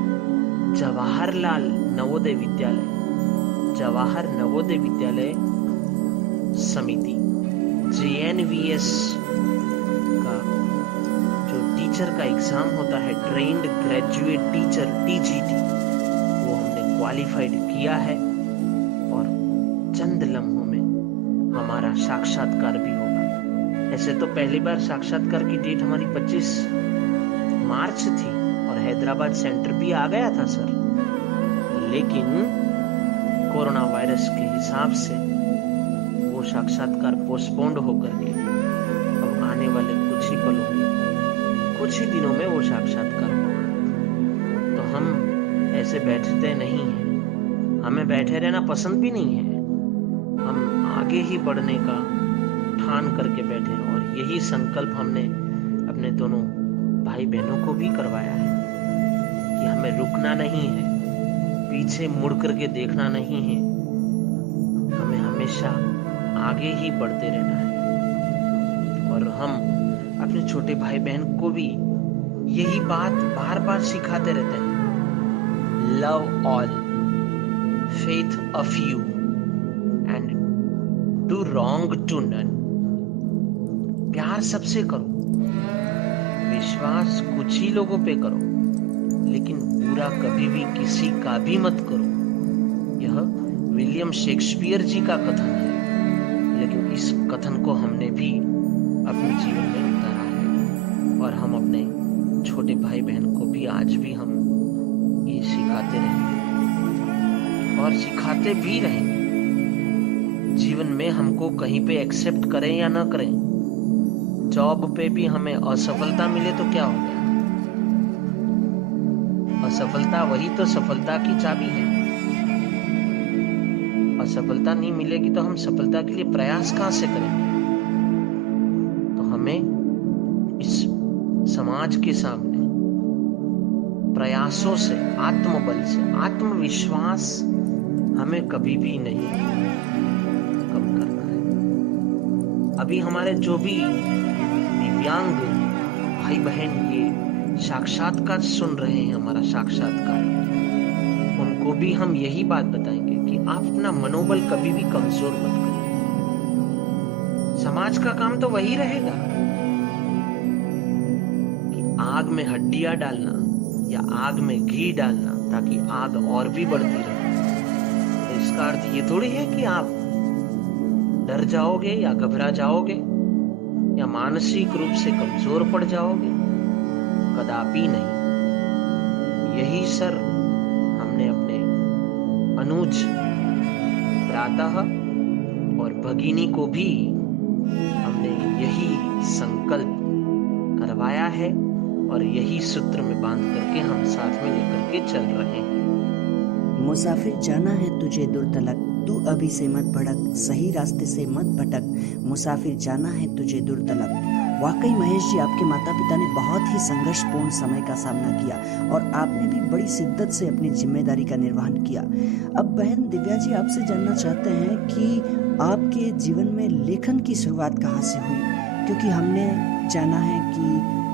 जवाहर नवोदय विद्यालय समिति JNVS का जो टीचर का एग्जाम होता है, ट्रेन्ड ग्रेजुएट टीचर TGT, वो हमने क्वालिफाइड किया है, और चंद लम्हों में हमारा साक्षात्कार भी होगा। ऐसे तो पहली बार साक्षात्कार की डेट हमारी 25 मार्च थी और हैदराबाद सेंटर भी आ गया था सर, लेकिन कोरोना वायरस के हिसाब से वो साक्षात्कार पोस्टपोन्ड होकर के अब आने वाले कुछ ही दिनों में वो साक्षात्कार होगा। तो हम ऐसे बैठते नहीं हैं, हमें बैठे रहना पसंद भी नहीं है, हम आगे ही बढ़ने का ठान करके बैठे हैं। और यही संकल्प हमने अपने दोनों भाई बहनों को भी करवाया है कि हमें रुकना नहीं है, पीछे मुड़ करके देखना नहीं है, हमें हमेशा आगे ही बढ़ते रहना है। और हम अपने छोटे भाई बहन को भी यही बात बार बार सिखाते रहते हैं, love all, faith a few and do wrong to none. प्यार सबसे करो, विश्वास कुछ ही लोगों पे करो, लेकिन बुरा कभी भी किसी का भी मत करो। यह विलियम शेक्सपियर जी का कथन है, लेकिन इस कथन को हमने भी अपने जीवन में उतारा है और हम अपने छोटे भाई बहन को भी आज भी हम ये सिखाते रहेंगे और सिखाते भी रहेंगे। जीवन में हमको कहीं पे एक्सेप्ट करें या ना करें, जॉब पे भी हमें असफलता मिले तो क्या हो गया, असफलता वही तो सफलता की चाबी है। असफलता नहीं मिलेगी तो हम सफलता के लिए प्रयास कहां से करेंगे। तो हमें इस समाज के सामने प्रयासों से, आत्मबल से, आत्मविश्वास हमें कभी भी नहीं कम करना है। अभी हमारे जो भी दिव्यांग भाई बहन ये साक्षात्कार सुन रहे हैं, हमारा साक्षात्कार, उनको भी हम यही बात बताएंगे कि आप अपना मनोबल कभी भी कमजोर मत करिए। समाज का काम तो वही रहेगा कि आग में हड्डियां डालना या आग में घी डालना ताकि आग और भी बढ़ती रहे। तो इसका अर्थ ये थोड़ी है कि आप डर जाओगे या घबरा जाओगे या मानसिक रूप से कमजोर पड़ जाओगे, कदापि नहीं। यही सर हमने अपने अनुज, प्रातः और भगिनी को भी हमने यही संकल्प करवाया है और यही सूत्र में बांध करके हम साथ में लेकर के चल रहे हैं। मुसाफिर जाना है तुझे दूर तलक, तू अभी से मत भड़क, सही रास्ते से मत भटक, मुसाफिर जाना है तुझे दूर तलक। वाकई महेश जी, आपके माता पिता ने बहुत ही संघर्षपूर्ण समय का सामना किया और आपने भी बड़ी शिद्दत से अपनी जिम्मेदारी का निर्वहन किया। अब बहन दिव्या जी आपसे जानना चाहते हैं कि आपके जीवन में लेखन की शुरुआत कहाँ से हुई, क्योंकि हमने जाना है कि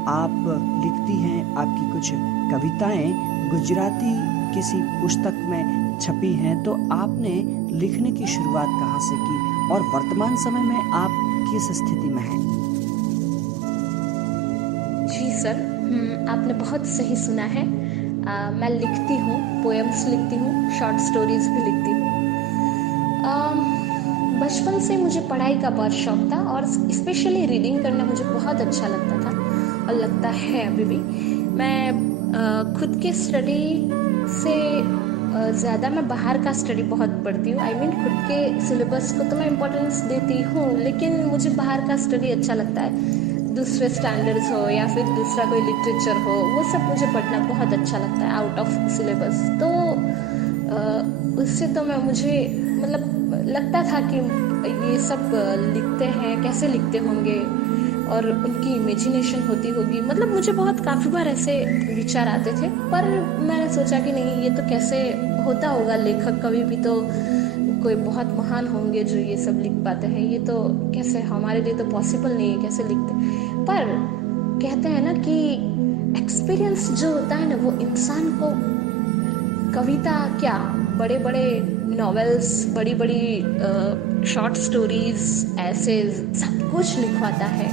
आप लिखती हैं, आपकी कुछ कविताएं गुजराती किसी पुस्तक में छपी हैं, तो आपने लिखने की शुरुआत कहाँ से की और वर्तमान समय में आप किस स्थिति में हैं? जी सर, आपने बहुत सही सुना है। मैं लिखती हूँ, पोएम्स लिखती हूँ, शॉर्ट स्टोरीज भी लिखती हूँ। बचपन से मुझे पढ़ाई का बहुत शौक था और स्पेशली रीडिंग करना मुझे बहुत अच्छा लगता था और लगता है अभी भी। मैं खुद के स्टडी से ज़्यादा मैं बाहर का स्टडी बहुत पढ़ती हूँ। खुद के सिलेबस को तो मैं इम्पोर्टेंस देती हूँ, लेकिन मुझे बाहर का स्टडी अच्छा लगता है। दूसरे स्टैंडर्ड्स हो या फिर दूसरा कोई लिटरेचर हो, वो सब मुझे पढ़ना बहुत अच्छा लगता है आउट ऑफ सिलेबस। तो उससे तो मुझे मतलब लगता था कि ये सब लिखते हैं, कैसे लिखते होंगे और उनकी इमेजिनेशन होती होगी। मतलब मुझे बहुत काफ़ी बार ऐसे विचार आते थे, पर मैंने सोचा कि नहीं, ये तो कैसे होता होगा, लेखक कभी भी तो कोई बहुत महान होंगे जो ये सब लिख पाते हैं, ये तो कैसे, हमारे लिए तो पॉसिबल नहीं है, कैसे लिखते। पर कहते हैं ना कि एक्सपीरियंस जो होता है ना, वो इंसान को कविता क्या, बड़े बड़े नॉवेल्स, बड़ी बड़ी शॉर्ट स्टोरीज, ऐसे सब कुछ लिखवाता है।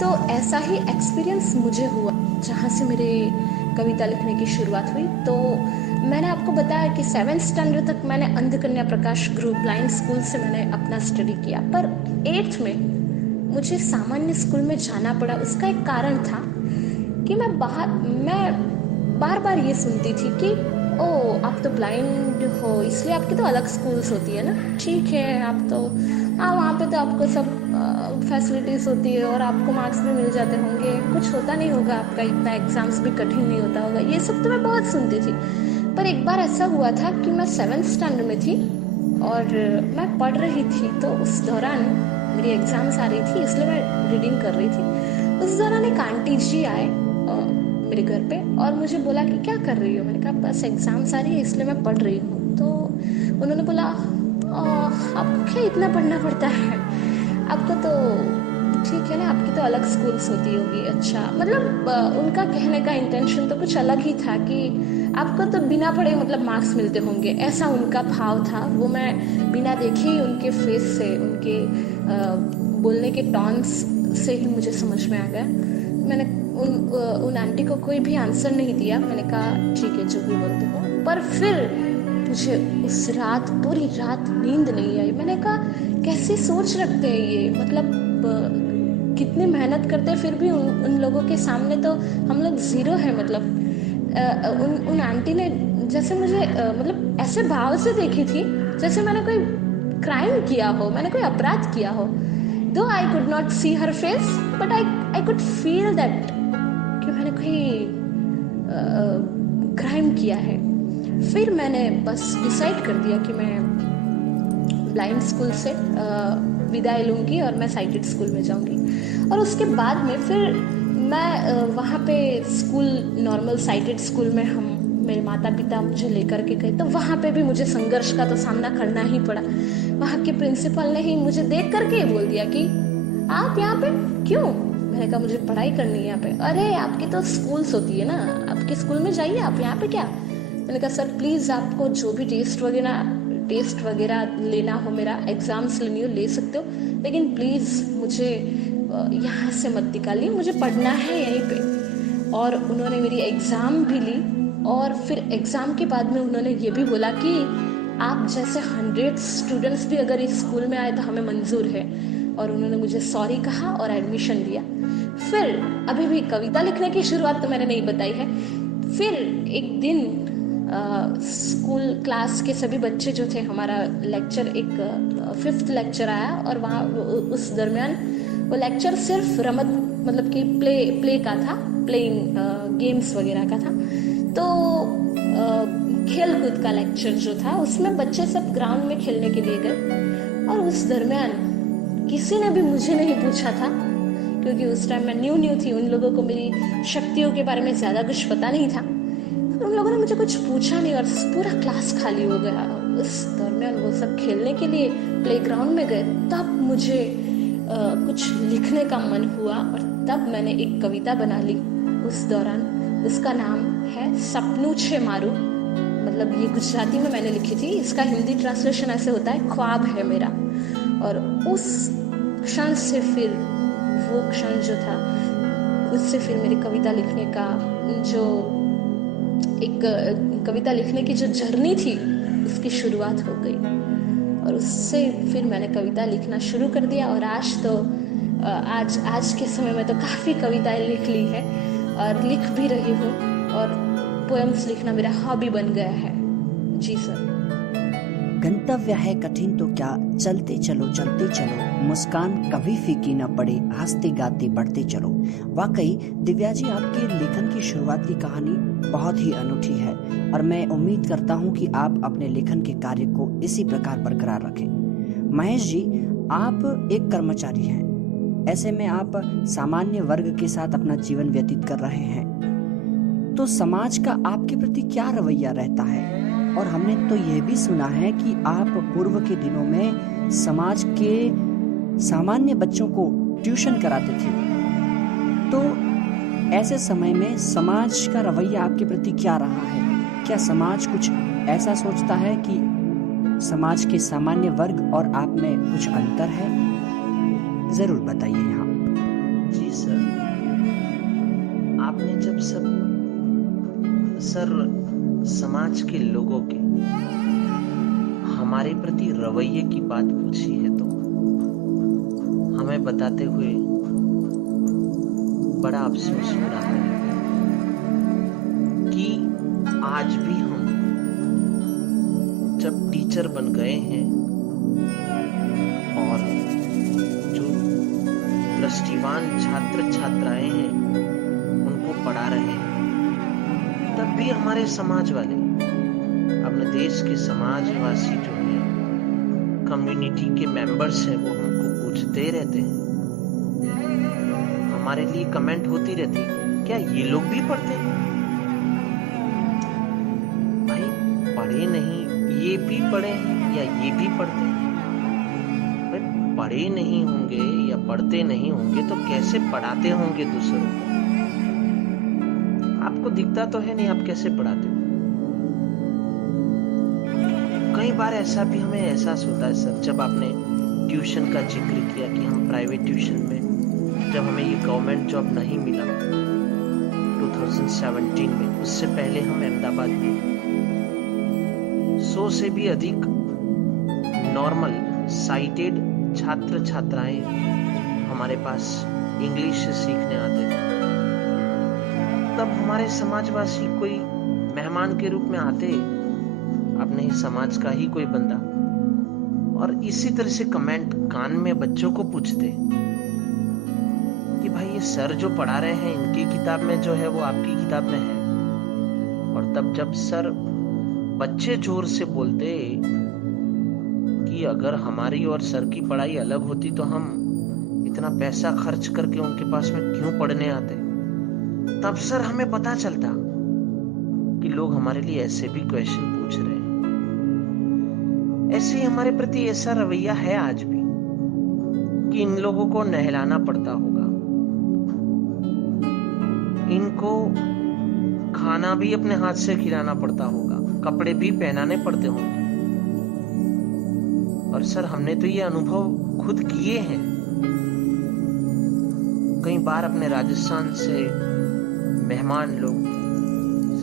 तो ऐसा ही एक्सपीरियंस मुझे हुआ जहाँ से मेरे कविता लिखने की शुरुआत हुई। तो मैंने आपको बताया कि 7th स्टैंडर्ड तक मैंने अंधकन्या प्रकाश ग्रुप ब्लाइंड स्कूल से मैंने अपना स्टडी किया, पर 8th में मुझे सामान्य स्कूल में जाना पड़ा। उसका एक कारण था कि मैं बार बार ये सुनती थी कि ओ आप तो ब्लाइंड हो, इसलिए आपकी तो अलग स्कूल्स होती है ना, ठीक है, आप तो वहाँ पे तो आपको सब फैसिलिटीज़ होती है और आपको मार्क्स भी मिल जाते होंगे, कुछ होता नहीं होगा आपका, इतना एग्ज़ाम्स भी कठिन नहीं होता होगा, ये सब तो मैं बहुत सुनती थी। पर एक बार ऐसा हुआ था कि मैं 7th स्टैंडर्ड में थी और मैं पढ़ रही थी, तो उस दौरान मेरी एग्ज़ाम्स आ रही थी, इसलिए मैं रीडिंग कर रही थी। उस दौरान एक आंटी जी आए मेरे घर पे और मुझे बोला कि क्या कर रही हो। मैंने कहा बस एग्ज़ाम्स आ रही है इसलिए मैं पढ़ रही हूँ। तो उन्होंने बोला आपको क्या इतना पढ़ना पड़ता है, आपको तो ठीक है ना, आपकी तो अलग स्कूल्स होती होगी। अच्छा, मतलब उनका कहने का इंटेंशन तो कुछ अलग ही था कि आपको तो बिना पढ़े मतलब मार्क्स मिलते होंगे, ऐसा उनका भाव था। वो मैं बिना देखे ही उनके फेस से, उनके बोलने के टॉन्स से ही मुझे समझ में आ गया। मैंने उन आंटी को कोई भी आंसर नहीं दिया। मैंने कहा ठीक है जो भी बोलते हो। पर फिर मुझे उस रात पूरी रात नींद नहीं आई। मैंने कहा कैसी सोच रखते हैं ये, मतलब कितनी मेहनत करते हैं फिर भी उन लोगों के सामने तो हम लोग ज़ीरो है। मतलब उन आंटी ने जैसे मुझे मतलब ऐसे भाव से देखी थी जैसे मैंने कोई क्राइम किया हो, मैंने कोई अपराध किया हो। Though I could not see her face but I could feel that कि मैंने कोई क्राइम किया है। फिर मैंने बस डिसाइड कर दिया कि मैं ब्लाइंड स्कूल से विदाई लूँगी और मैं साइटेड स्कूल में जाऊँगी। और उसके बाद में फिर मैं वहाँ पे स्कूल, नॉर्मल साइटेड स्कूल में हम मेरे माता पिता मुझे लेकर के गए। तो वहाँ पे भी मुझे संघर्ष का तो सामना करना ही पड़ा। वहाँ के प्रिंसिपल ने ही मुझे देख करके ही बोल दिया कि आप यहाँ पे क्यों। मैंने कहा मुझे पढ़ाई करनी है यहाँ पे। अरे आपकी तो स्कूल्स होती है ना, आपके स्कूल में जाइए, आप यहाँ पे क्या। मैंने कहा सर प्लीज़ आपको जो भी टेस्ट वगैरह लेना हो, मेरा एग्ज़ाम्स लेनी हो ले सकते हो, लेकिन प्लीज़ मुझे यहाँ से मत निकालिए, मुझे पढ़ना है यहीं पे। और उन्होंने मेरी एग्ज़ाम भी ली और फिर एग्ज़ाम के बाद में उन्होंने ये भी बोला कि आप जैसे 100 स्टूडेंट्स भी अगर इस स्कूल में आए तो हमें मंजूर है। और उन्होंने मुझे सॉरी कहा और एडमिशन दिया। फिर अभी भी कविता लिखने की शुरुआत तो मैंने नहीं बताई है। फिर एक दिन स्कूल क्लास के सभी बच्चे जो थे, हमारा लेक्चर एक 5th लेक्चर आया और वहाँ उस दरमियान वो लेक्चर सिर्फ रमत मतलब कि प्ले का था, प्लेइंग गेम्स वगैरह का था। तो खेल कूद का लेक्चर जो था उसमें बच्चे सब ग्राउंड में खेलने के लिए गए। और उस दरमियान किसी ने भी मुझे नहीं पूछा था, क्योंकि उस टाइम मैं न्यू थी, उन लोगों को मेरी शक्तियों के बारे में ज़्यादा कुछ पता नहीं था। उन लोगों ने मुझे कुछ पूछा नहीं और पूरा क्लास खाली हो गया। उस दरमियान वो सब खेलने के लिए प्लेग्राउंड में गए। तब मुझे कुछ लिखने का मन हुआ और तब मैंने एक कविता बना ली उस दौरान। उसका नाम है सपनू छे मारू, मतलब ये गुजराती में मैंने लिखी थी। इसका हिंदी ट्रांसलेशन ऐसे होता है ख्वाब है मेरा। और उस क्षण से फिर वो क्षण जो था, उससे फिर मेरी कविता लिखने का जो एक कविता लिखने की जो जर्नी थी उसकी शुरुआत हो गई। और उससे फिर मैंने कविता लिखना शुरू कर दिया। और आज तो आज के समय में तो काफ़ी कविताएं लिख ली है और लिख भी रही हूँ। और पोएम्स लिखना मेरा हॉबी बन गया है। जी सर। गंतव्य है कठिन तो क्या, चलते चलो मुस्कान कभी फीकी न पड़े, हंसते गाते बढ़ते चलो। वाकई दिव्या जी, आपके लेखन की शुरुआत की कहानी बहुत ही अनूठी है और मैं उम्मीद करता हूं कि आप अपने लेखन के कार्य को इसी प्रकार बरकरार रखें। महेश जी, आप एक कर्मचारी हैं, ऐसे में आप सामान्य वर्ग के साथ अपना जीवन व्यतीत कर रहे हैं, तो समाज का आपके प्रति क्या रवैया रहता है? और हमने तो यह भी सुना है कि आप पूर्व के दिनों में समाज के सामान्य बच्चों को ट्यूशन कराते थे, तो ऐसे समय में समाज का रवैया आपके प्रति क्या रहा है? क्या समाज कुछ ऐसा सोचता है कि समाज के सामान्य वर्ग और आप में कुछ अंतर है? जरूर बताइए यहाँ। जी सर, आपने जब समाज के लोगों के हमारे प्रति रवैये की बात पूछी है तो हमें बताते हुए बड़ा अफसोस हो रहा है कि आज भी हम जब टीचर बन गए हैं और जो दृष्टिवान छात्र छात्राएं हैं उनको पढ़ा रहे हैं, तब भी हमारे समाज वाले, अपने देश के समाजवासी जो हैं, कम्युनिटी के मेंबर्स हैं, वो हमको पूछते रहते हैं, हमारे लिए कमेंट होती रहती है क्या ये लोग भी पढ़ते हैं? भाई पढ़े नहीं, ये भी पढ़े हैं या ये भी पढ़ते हैं? भाई पढ़े नहीं होंगे या पढ़ते नहीं होंगे तो कैसे पढ़ाते होंगे दूसरों को? आपको दिखता तो है नहीं, आप कैसे पढ़ाते हो? कई बार ऐसा भी हमें एहसास होता है सर, जब आपने ट्यूशन का जिक्र किया कि हम प्राइवेट ट्यूशन में, जब हमें ये गवर्नमेंट जॉब नहीं मिला 2017 में, उससे पहले हम अहमदाबाद में 100 से भी अधिक नॉर्मल साइटेड छात्र छात्राएं हमारे पास इंग्लिश सीखने आते थे। तब हमारे समाजवासी कोई मेहमान के रूप में आते, अपने ही समाज का ही कोई बंदा, और इसी तरह से कमेंट कान में बच्चों को पूछते कि भाई ये सर जो पढ़ा रहे हैं इनकी किताब में जो है वो आपकी किताब में है। और तब जब सर बच्चे जोर से बोलते कि अगर हमारी और सर की पढ़ाई अलग होती तो हम इतना पैसा खर्च करके उनके पास में क्यों पढ़ने आते, तब सर हमें पता चलता कि लोग हमारे लिए ऐसे भी क्वेश्चन पूछ रहे हैं। ऐसे ही हमारे प्रति ऐसा रवैया है आज भी कि इन लोगों को नहलाना पड़ता होगा, इनको खाना भी अपने हाथ से खिलाना पड़ता होगा, कपड़े भी पहनाने पड़ते होंगे। और सर हमने तो ये अनुभव खुद किए हैं। कई बार अपने राजस्थान से मेहमान लोग,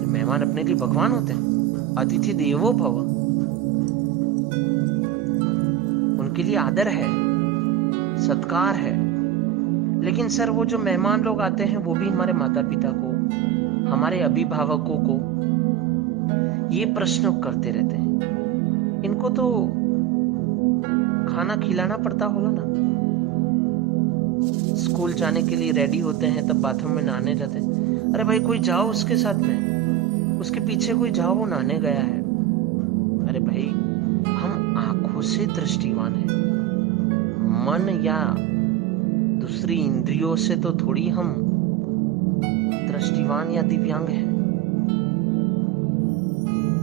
मेहमान अपने लिए भगवान होते हैं, अतिथि देवो भव, उनके लिए आदर है, सत्कार है। लेकिन सर वो जो मेहमान लोग आते हैं वो भी हमारे माता पिता को, हमारे अभिभावकों को ये प्रश्न करते रहते हैं। इनको तो खाना खिलाना पड़ता होगा ना, स्कूल जाने के लिए रेडी होते हैं तब बाथरूम में नहाने जाते हैं, अरे भाई कोई जाओ उसके साथ में, उसके पीछे कोई जाओ, वो नहाने गया है। अरे भाई हम आंखों से दृष्टिवान हैं, मन या दूसरी इंद्रियों से तो थोड़ी हम दृष्टिवान या दिव्यांग हैं।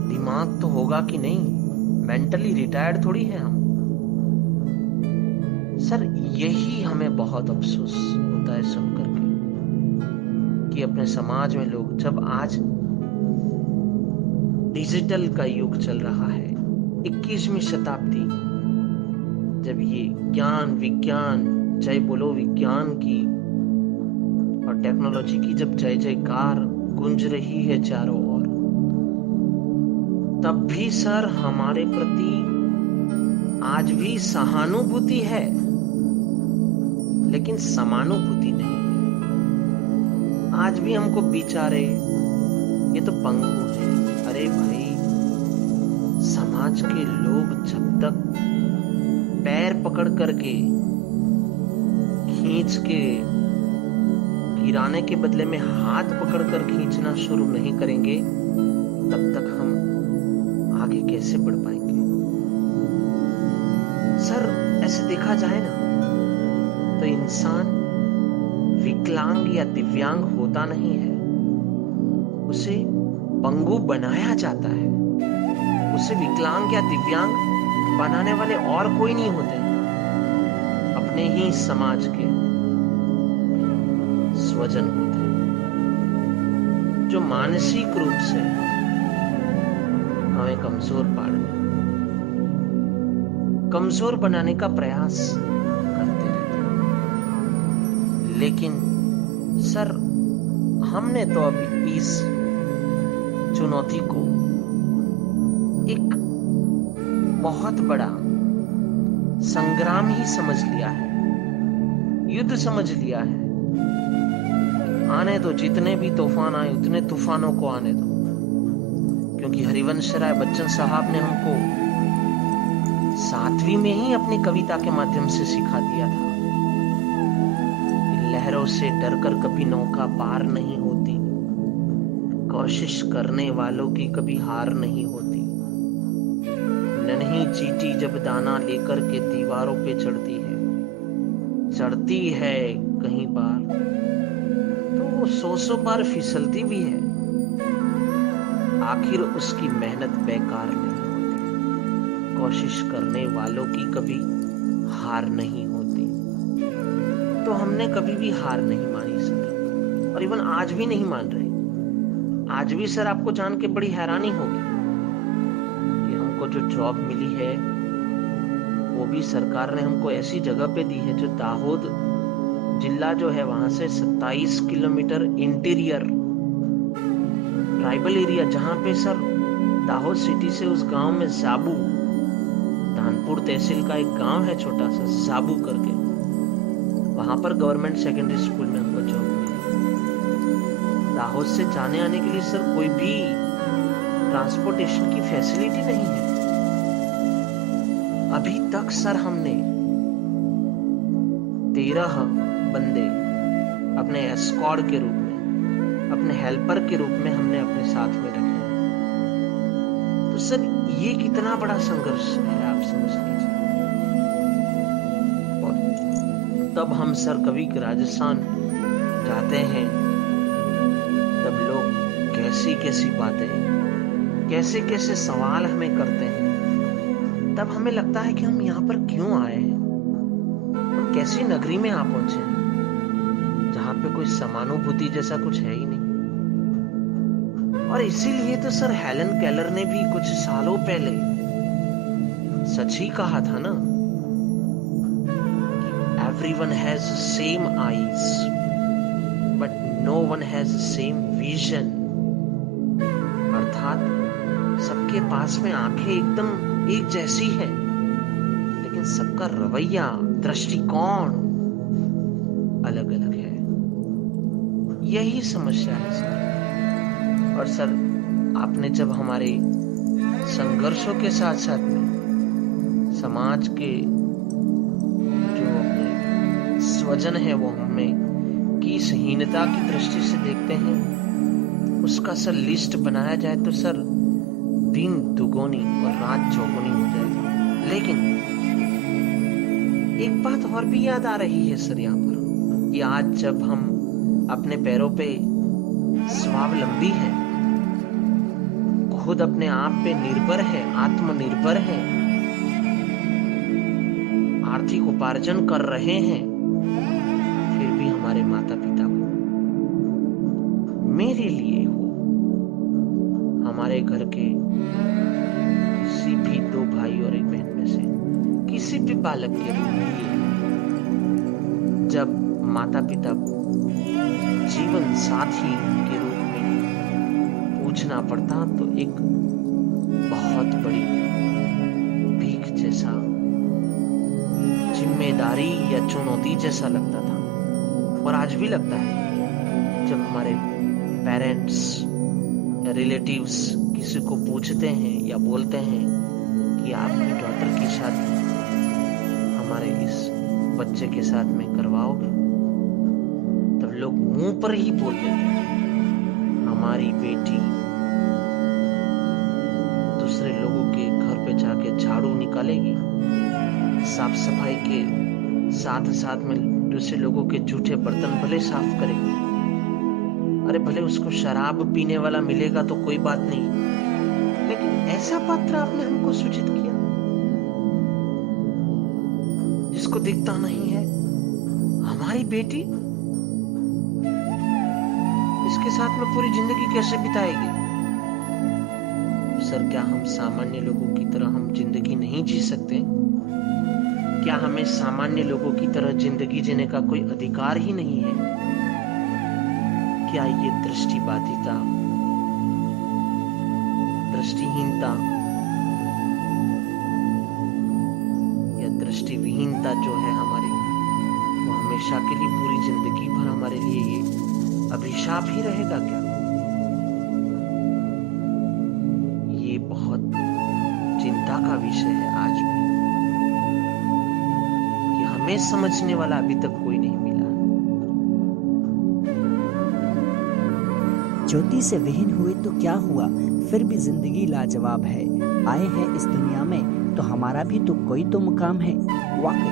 दिमाग तो होगा कि नहीं, मेंटली रिटायर्ड थोड़ी है हम। सर यही हमें बहुत अफसोस होता है सुनकर के कि अपने समाज में लोग, जब आज डिजिटल का युग चल रहा है, 21वीं शताब्दी, जब ये ज्ञान विज्ञान, जय बोलो विज्ञान की और टेक्नोलॉजी की जब जय जयकार गूंज रही है चारों ओर, तब भी सर हमारे प्रति आज भी सहानुभूति है, लेकिन समानुभूति नहीं है। आज भी हमको बेचारे, ये तो पंगु है। अरे भाई समाज के लोग जब तक पैर पकड़ करके खींच के गिराने के बदले में हाथ पकड़कर खींचना शुरू नहीं करेंगे, तब तक हम आगे कैसे बढ़ पाएंगे? सर ऐसे देखा जाए ना तो इंसान विकलांग या दिव्यांग होता नहीं है, उसे पंगु बनाया जाता है। उसे विकलांग या दिव्यांग बनाने वाले और कोई नहीं होते, अपने ही समाज के स्वजन होते हैं, जो मानसिक रूप से हमें कमजोर पाड़ रहे, कमजोर बनाने का प्रयास करते रहते हैं। लेकिन सर हमने तो अभी इस चुनौती को एक बहुत बड़ा संग्राम ही समझ लिया है, युद्ध समझ लिया है। आने दो, जितने भी तूफान आए उतने तूफानों को आने दो, क्योंकि हरिवंश राय बच्चन साहब ने हमको 7वीं में ही अपनी कविता के माध्यम से सिखा दिया था, लहरों से डरकर कभी नौका पार नहीं होती, कोशिश करने वालों की कभी हार नहीं होती। नन्ही चींटी जब दाना लेकर के दीवारों पे चढ़ती है कहीं बार तो वो 100 बार फिसलती भी है, आखिर उसकी मेहनत बेकार नहीं होती। कोशिश करने वालों की कभी हार नहीं होती। तो हमने कभी भी हार नहीं मानी सर, और इवन आज भी नहीं मान रहे। आज भी सर आपको जान के बड़ी हैरानी होगी कि हमको जो जॉब मिली है वो भी सरकार ने हमको ऐसी जगह पे दी है जो दाहोद जिला जो है वहां से 27 किलोमीटर इंटीरियर ट्राइबल एरिया, जहां पे सर दाहोद सिटी से उस गांव में जाबू, धानपुर तहसील का एक गांव है छोटा सा जाबू करके, वहां पर गवर्नमेंट सेकेंडरी स्कूल में हमको जॉब मिली। दाहोद से जाने आने के लिए सर कोई भी ट्रांसपोर्टेशन की फैसिलिटी नहीं है। अभी तक सर हमने 13 बंदे अपने एस्कॉर्ट के रूप में, अपने हेल्पर के रूप में हमने अपने साथ में रखे हैं। तो सर ये कितना बड़ा संघर्ष है, आप समझ लीजिए। और तब हम सर कभी राजस्थान जाते हैं, तब लोग कैसी कैसी बातें, कैसे कैसे सवाल हमें करते हैं। तब हमें लगता है कि हम यहाँ पर क्यों आए हैं, हम कैसी नगरी में आ पहुंचे हैं जहां पे कोई समानुभूति जैसा कुछ है ही नहीं। और इसीलिए तो सर हेलन केलर ने भी कुछ सालों पहले सच ही कहा था ना, everyone has same eyes but no one has same vision. अर्थात सबके पास में आंखें एकदम एक जैसी है, लेकिन सबका रवैया, दृष्टिकोण अलग अलग है। यही समस्या है सर। और सर आपने जब हमारे संघर्षों के साथ साथ में समाज के जो अपने स्वजन है वो हमें किस हीनता की दृष्टि से देखते हैं, उसका सर लिस्ट बनाया जाए तो सर दिन दुगुनी और रात चौगुनी हो जाएगी। लेकिन एक बात और भी याद आ रही है सर यहाँ पर, कि आज जब हम अपने पैरों पे स्वावलंबी है, खुद अपने आप पे निर्भर है, आत्मनिर्भर है, आर्थिक उपार्जन कर रहे हैं, फिर भी हमारे माता पिता को, मेरे लिए हो, हमारे घर के किसी भी 2 भाई और 1 बहन में से किसी भी बालक के लिए जब माता पिता को जीवन साथी के रूप में पूछना पड़ता तो एक बहुत बड़ी भीख जैसा, जिम्मेदारी या चुनौती जैसा लगता था, और आज भी लगता है। जब हमारे पेरेंट्स या रिलेटिव्स किसी को पूछते हैं या बोलते हैं कि आपकी डॉटर की शादी हमारे इस बच्चे के साथ में करवाओगे, तब लोग मुंह पर ही बोल देते हैं हमारी बेटी दूसरे लोगों के घर पे जाके झाड़ू निकालेगी, साफ सफाई के साथ साथ में दूसरे लोगों के जूठे बर्तन भले साफ करेगी। अरे भले उसको शराब पीने वाला मिलेगा तो कोई बात नहीं, लेकिन ऐसा पात्र आपने हमको सूचित किया जिसको दिखता नहीं है। हमारी बेटी इसके साथ में पूरी जिंदगी कैसे बिताएगी? सर क्या हम सामान्य लोगों की तरह हम जिंदगी नहीं जी सकते? क्या हमें सामान्य लोगों की तरह जिंदगी जीने का कोई अधिकार ही नहीं है? क्या ये दृष्टिबाधिता, दृष्टिहीनता या दृष्टिविहीनता जो है हमारी, वो हमेशा के लिए, पूरी जिंदगी भर हमारे लिए ये अभिशाप ही रहेगा क्या? ये बहुत चिंता का विषय है आज भी, कि हमें समझने वाला अभी तक कोई नहीं मिला। ज्योति से विहीन हुए तो क्या हुआ, फिर भी जिंदगी लाजवाब है। आए हैं इस दुनिया में तो हमारा भी तो कोई तो मुकाम है। वाकई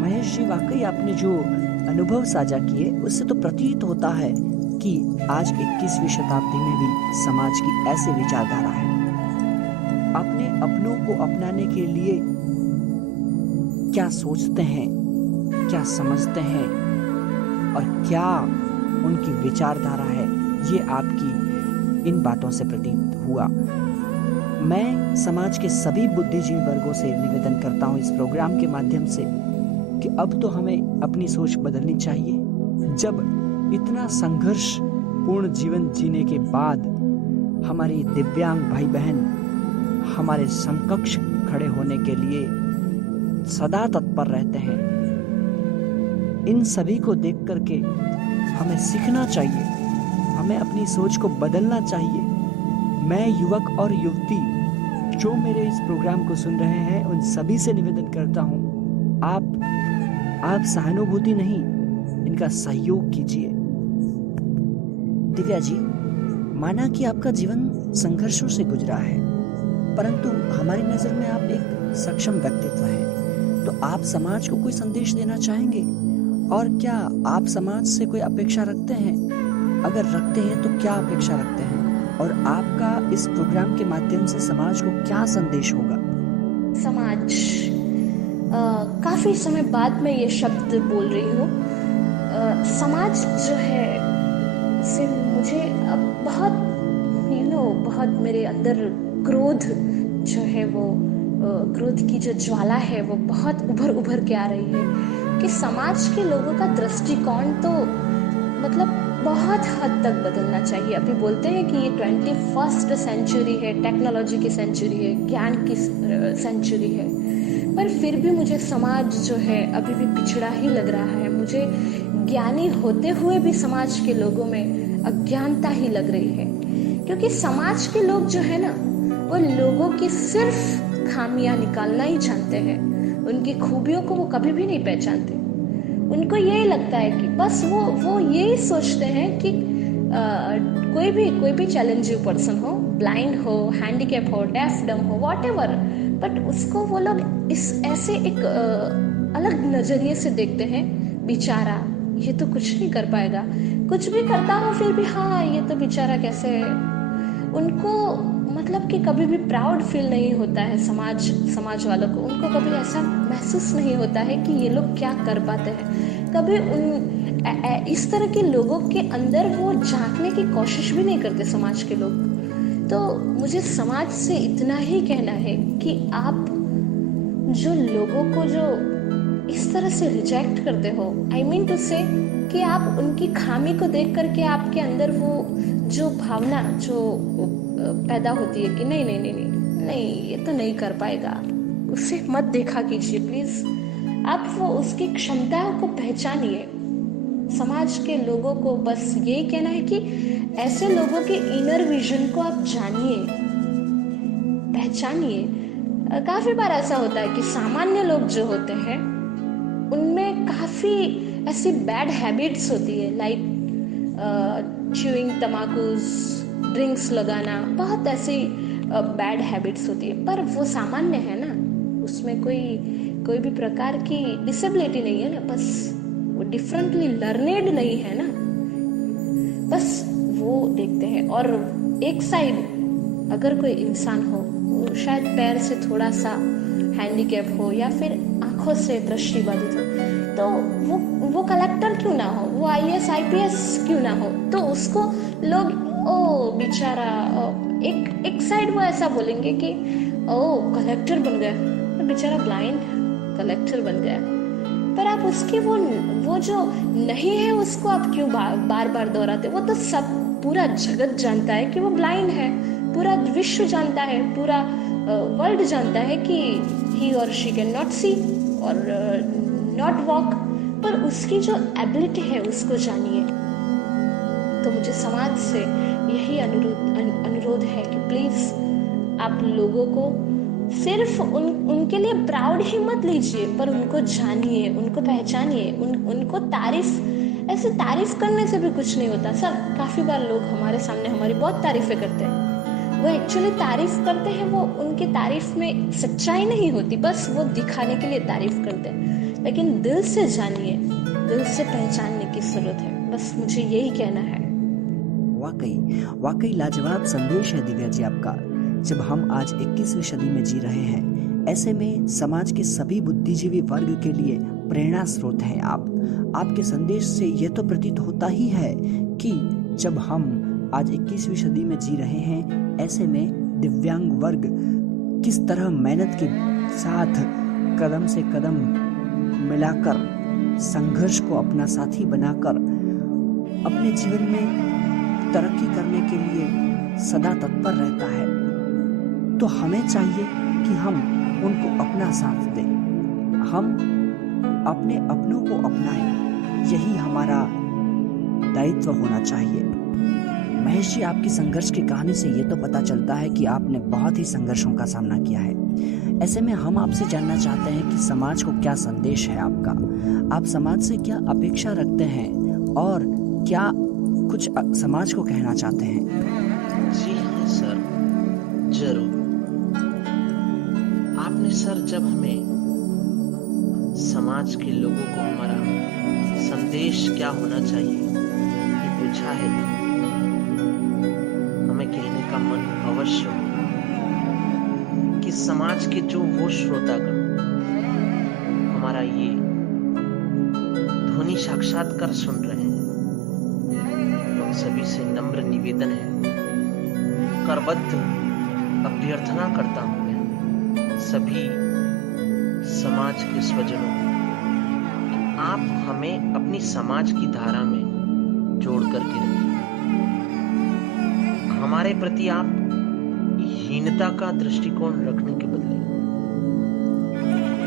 महेश जी, वाकई आपने जो अनुभव साझा किए उससे तो प्रतीत होता है कि आज 21वीं शताब्दी में भी समाज की ऐसी विचारधारा है। अपने अपनों को अपनाने के लिए क्या सोचते हैं, क्या समझते हैं और क्या उनकी विचारधारा है, ये आपकी इन बातों से प्रतीत हुआ। मैं समाज के सभी बुद्धिजीवी वर्गों से निवेदन करता हूँ इस प्रोग्राम के माध्यम से कि अब तो हमें अपनी सोच बदलनी चाहिए। जब इतना संघर्ष पूर्ण जीवन जीने के बाद हमारी दिव्यांग भाई बहन हमारे समकक्ष खड़े होने के लिए सदा तत्पर रहते हैं, इन सभी को देख करके हमें सीखना चाहिए, हमें अपनी सोच को बदलना चाहिए। मैं युवक और युवती जो मेरे इस प्रोग्राम को सुन रहे हैं उन सभी से निवेदन करता हूं, आप सहानुभूति नहीं, इनका सहयोग कीजिए। दिव्या जी, माना कि आपका जीवन संघर्षों से गुजरा है, परंतु हमारी नजर में आप एक सक्षम व्यक्तित्व हैं, तो आप समाज को कोई संदेश देना चाहेंगे? और क्या आप समाज से कोई अपेक्षा रखते हैं? अगर रखते हैं तो क्या अपेक्षा रखते हैं? और आपका इस प्रोग्राम के माध्यम से समाज को क्या संदेश होगा? समाज, काफी समय बाद मैं ये शब्द बोल रही हूँ। समाज जो है से मुझे अब बहुत मेरे अंदर क्रोध जो है वो क्रोध की जो ज्वाला है वो बहुत उभर के आ रही है कि समाज के लोगों का दृष्टिकोण तो मतलब बहुत हद तक बदलना चाहिए। अभी बोलते हैं कि ये 21st सेंचुरी है, टेक्नोलॉजी की सेंचुरी है, ज्ञान की सेंचुरी है, पर फिर भी मुझे समाज जो है अभी भी पिछड़ा ही लग रहा है। मुझे ज्ञानी होते हुए भी समाज के लोगों में अज्ञानता ही लग रही है, क्योंकि समाज के लोग जो है ना वो लोगों की सिर्फ खामियां निकालना ही जानते हैं, उनकी खूबियों को वो कभी भी नहीं पहचानते। उनको यही लगता है कि बस वो यही सोचते हैं कि कोई भी चैलेंजिंग पर्सन हो, ब्लाइंड हो, हैंडीकैप हो, डेफ डम हो, व्हाटएवर, बट उसको वो लोग इस ऐसे एक अलग नजरिए से देखते हैं, बेचारा ये तो कुछ नहीं कर पाएगा, कुछ भी करता हो फिर भी हाँ ये तो बेचारा कैसे है। उनको मतलब कि कभी भी प्राउड फील नहीं होता है समाज वालों को। उनको कभी ऐसा महसूस नहीं होता है कि ये लोग क्या कर पाते हैं। कभी इस तरह के लोगों के अंदर वो झांकने की कोशिश भी नहीं करते समाज के लोग। तो मुझे समाज से इतना ही कहना है कि आप जो लोगों को जो इस तरह से रिजेक्ट करते हो, आई मीन टू से कि आप उनकी खामी को देख करके आपके अंदर वो जो भावना जो पैदा होती है कि नहीं ये तो नहीं कर पाएगा, उसे मत देखा कीजिए प्लीज। आप वो उसकी क्षमताओं को पहचानिए। समाज के लोगों को बस यही कहना है कि ऐसे लोगों के इनर विजन को आप जानिए, पहचानिए। काफी बार ऐसा होता है कि सामान्य लोग जो होते हैं उनमें काफी ऐसी बैड हैबिट्स होती है, लाइक च्यूइंग तमाकूस, ड्रिंक्स लगाना, बहुत ऐसी बैड हैबिट्स होती है। पर वो सामान्य है ना, उसमें कोई भी प्रकार की डिसेबिलिटी नहीं है ना, बस वो डिफरेंटली लर्नेड नहीं है ना, बस वो देखते हैं। और एक साइड अगर कोई इंसान हो, वो शायद पैर से थोड़ा सा हैंडीकैप हो या फिर आंखों से दृष्टि बाधित हो, तो वो कलेक्टर क्यों ना हो, वो IAS IPS क्यों ना हो, तो उसको लोग ओ बेचारा, एक साइड वो ऐसा बोलेंगे कि ओ कलेक्टर बन गया, तो बेचारा ब्लाइंड कलेक्टर बन गया। पर आप उसकी वो जो नहीं है उसको आप क्यों बार बार दोहराते? वो तो सब पूरा जगत जानता है कि वो ब्लाइंड है, पूरा विश्व जानता है, पूरा वर्ल्ड जानता है कि ही और शी कैन नॉट सी और नॉट वॉक, पर उसकी जो एबिलिटी है उसको जानिए। तो मुझे समाज से यही अनुरोध है कि प्लीज आप लोगों को सिर्फ उनके लिए प्राउड ही मत लीजिए, पर उनको जानिए, उनको पहचानिए, उनको ऐसे तारीफ करने से भी कुछ नहीं होता। सर, काफी बार लोग हमारे सामने हमारी बहुत तारीफें करते हैं, वो एक्चुअली तारीफ करते हैं, वो उनकी तारीफ में सच्चाई नहीं होती, बस वो दिखाने के लिए तारीफ करते हैं। लेकिन दिल से जानिए, दिल से पहचानने की जरूरत है। बस मुझे यही कहना है। वाकई लाजवाब संदेश है दिव्या जी आपका। जब हम आज 21वीं सदी में जी रहे हैं, ऐसे में समाज के सभी बुद्धिजीवी वर्ग के लिए प्रेरणा स्रोत हैं आप। आपके संदेश से ये तो प्रतीत होता ही है कि जब हम आज 21वीं सदी में जी रहे हैं, ऐसे में दिव्यांग वर्ग किस तरह मेहनत के साथ कदम से कदम मिलाकर, संघर्ष को अपना साथी बनाकर अपने जीवन में तरक्की करने के लिए सदा तत्पर रहता है, तो हमें चाहिए कि हम उनको अपना साथ दें, हम अपने अपनों को अपनाएं। यही हमारा दायित्व होना चाहिए। महेश जी, आपकी संघर्ष की कहानी से ये तो पता चलता है कि आपने बहुत ही संघर्षों का सामना किया है। ऐसे में हम आपसे जानना चाहते हैं कि समाज को क्या संदेश है आपका, आप समाज से क्या अपेक्षा रखते हैं और क्या कुछ समाज को कहना चाहते हैं? जी हाँ सर, जरूर। आपने सर जब हमें समाज के लोगों को हमारा संदेश क्या होना चाहिए ये पूछा है, तो हमें कहने का मन अवश्य हो कि समाज के जो वो श्रोतागण हमारा ये ध्वनि साक्षात्कार सुन रहे हैं, उन सभी से नम्र निवेदन है, करबद्ध अभ्यर्थना करता हूं मैं सभी समाज के स्वजनों को, आप हमें अपनी समाज की धारा में जोड़ करके रखिए। हमारे प्रति आप हीनता का दृष्टिकोण रखने के बदले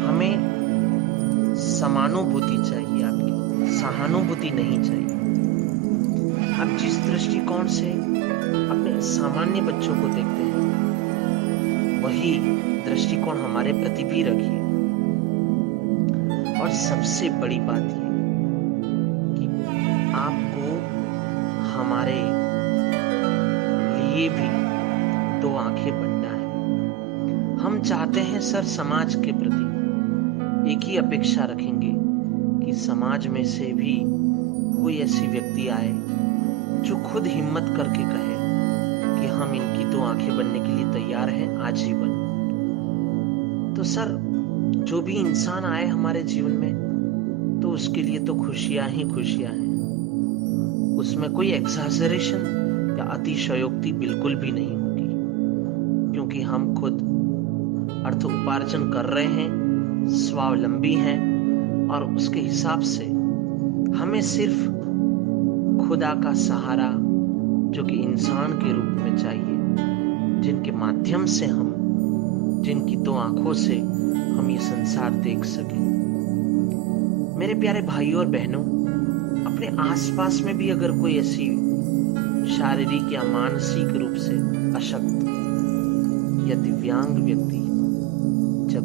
हमें समानुभूति चाहिए, आपकी सहानुभूति नहीं चाहिए। आप जिस दृष्टिकोण से अपने सामान्य बच्चों को देखते हैं, वही दृष्टिकोण हमारे प्रति भी रखिए। और सबसे बड़ी बात ये कि आपको हमारे लिए भी दो आंखें बनना है। हम चाहते हैं सर, समाज के प्रति एक ही अपेक्षा रखेंगे कि समाज में से भी कोई ऐसी व्यक्ति आए जो खुद हिम्मत करके कहे कि हम इनकी दो आंखें बनने के लिए तैयार हैं आजीवन। तो सर, जो भी इंसान आए हमारे जीवन में, तो उसके लिए तो खुशियां ही खुशियां हैं। उसमें कोई एक्सैजरेशन या अतिशयोक्ति बिल्कुल भी नहीं होगी, क्योंकि हम खुद अर्थ उपार्जन कर रहे हैं, स्वावलंबी हैं, और उसके हिसाब से हमें सिर्फ खुदा का सहारा, जो कि इंसान के रूप में चाहिए, जिनके माध्यम से हम, जिनकी दो आंखों से हम ये संसार देख सकें। मेरे प्यारे भाइयों और बहनों, अपने आसपास में भी अगर कोई ऐसी शारीरिक या मानसिक रूप से अशक्त या दिव्यांग व्यक्ति जब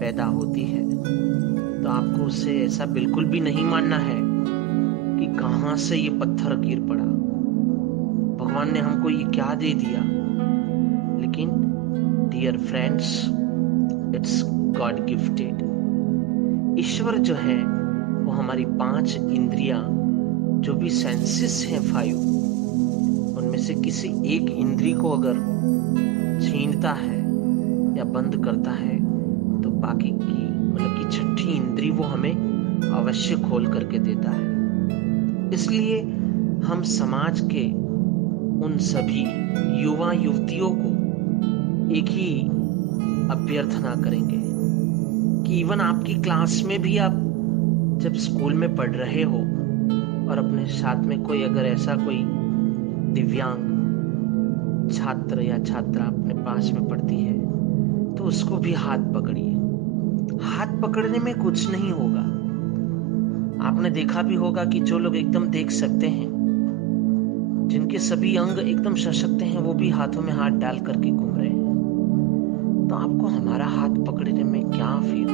पैदा होती है, तो आपको उससे ऐसा बिल्कुल भी नहीं मानना है कि कहां से ये पत्थर गिर पड़ा, भगवान ने हमको ये क्या दे दिया। लेकिन dear friends, it's God gifted. ईश्वर जो है वो हमारी 5 इंद्रियां, जो भी सेंसेस हैं 5, उनमें से किसी एक इंद्री को अगर छीनता है या बंद करता है, तो बाकी की मतलब कि 6ठी इंद्री वो हमें अवश्य खोल करके देता है। इसलिए हम समाज के उन सभी युवा युवतियों को एक ही अभ्यर्थना करेंगे कि इवन आपकी क्लास में भी, आप जब स्कूल में पढ़ रहे हो और अपने साथ में कोई अगर ऐसा कोई दिव्यांग छात्र या छात्रा अपने पास में पढ़ती है, तो उसको भी हाथ पकड़िए। हाथ पकड़ने में कुछ नहीं होगा। आपने देखा भी होगा कि जो लोग एकदम देख सकते हैं, जिनके सभी अंग एकदम सशक्त हैं, वो भी हाथों में हाथ डाल करके घूम रहे हैं। तो आपको हमारा हाथ पकड़ने में क्या फिर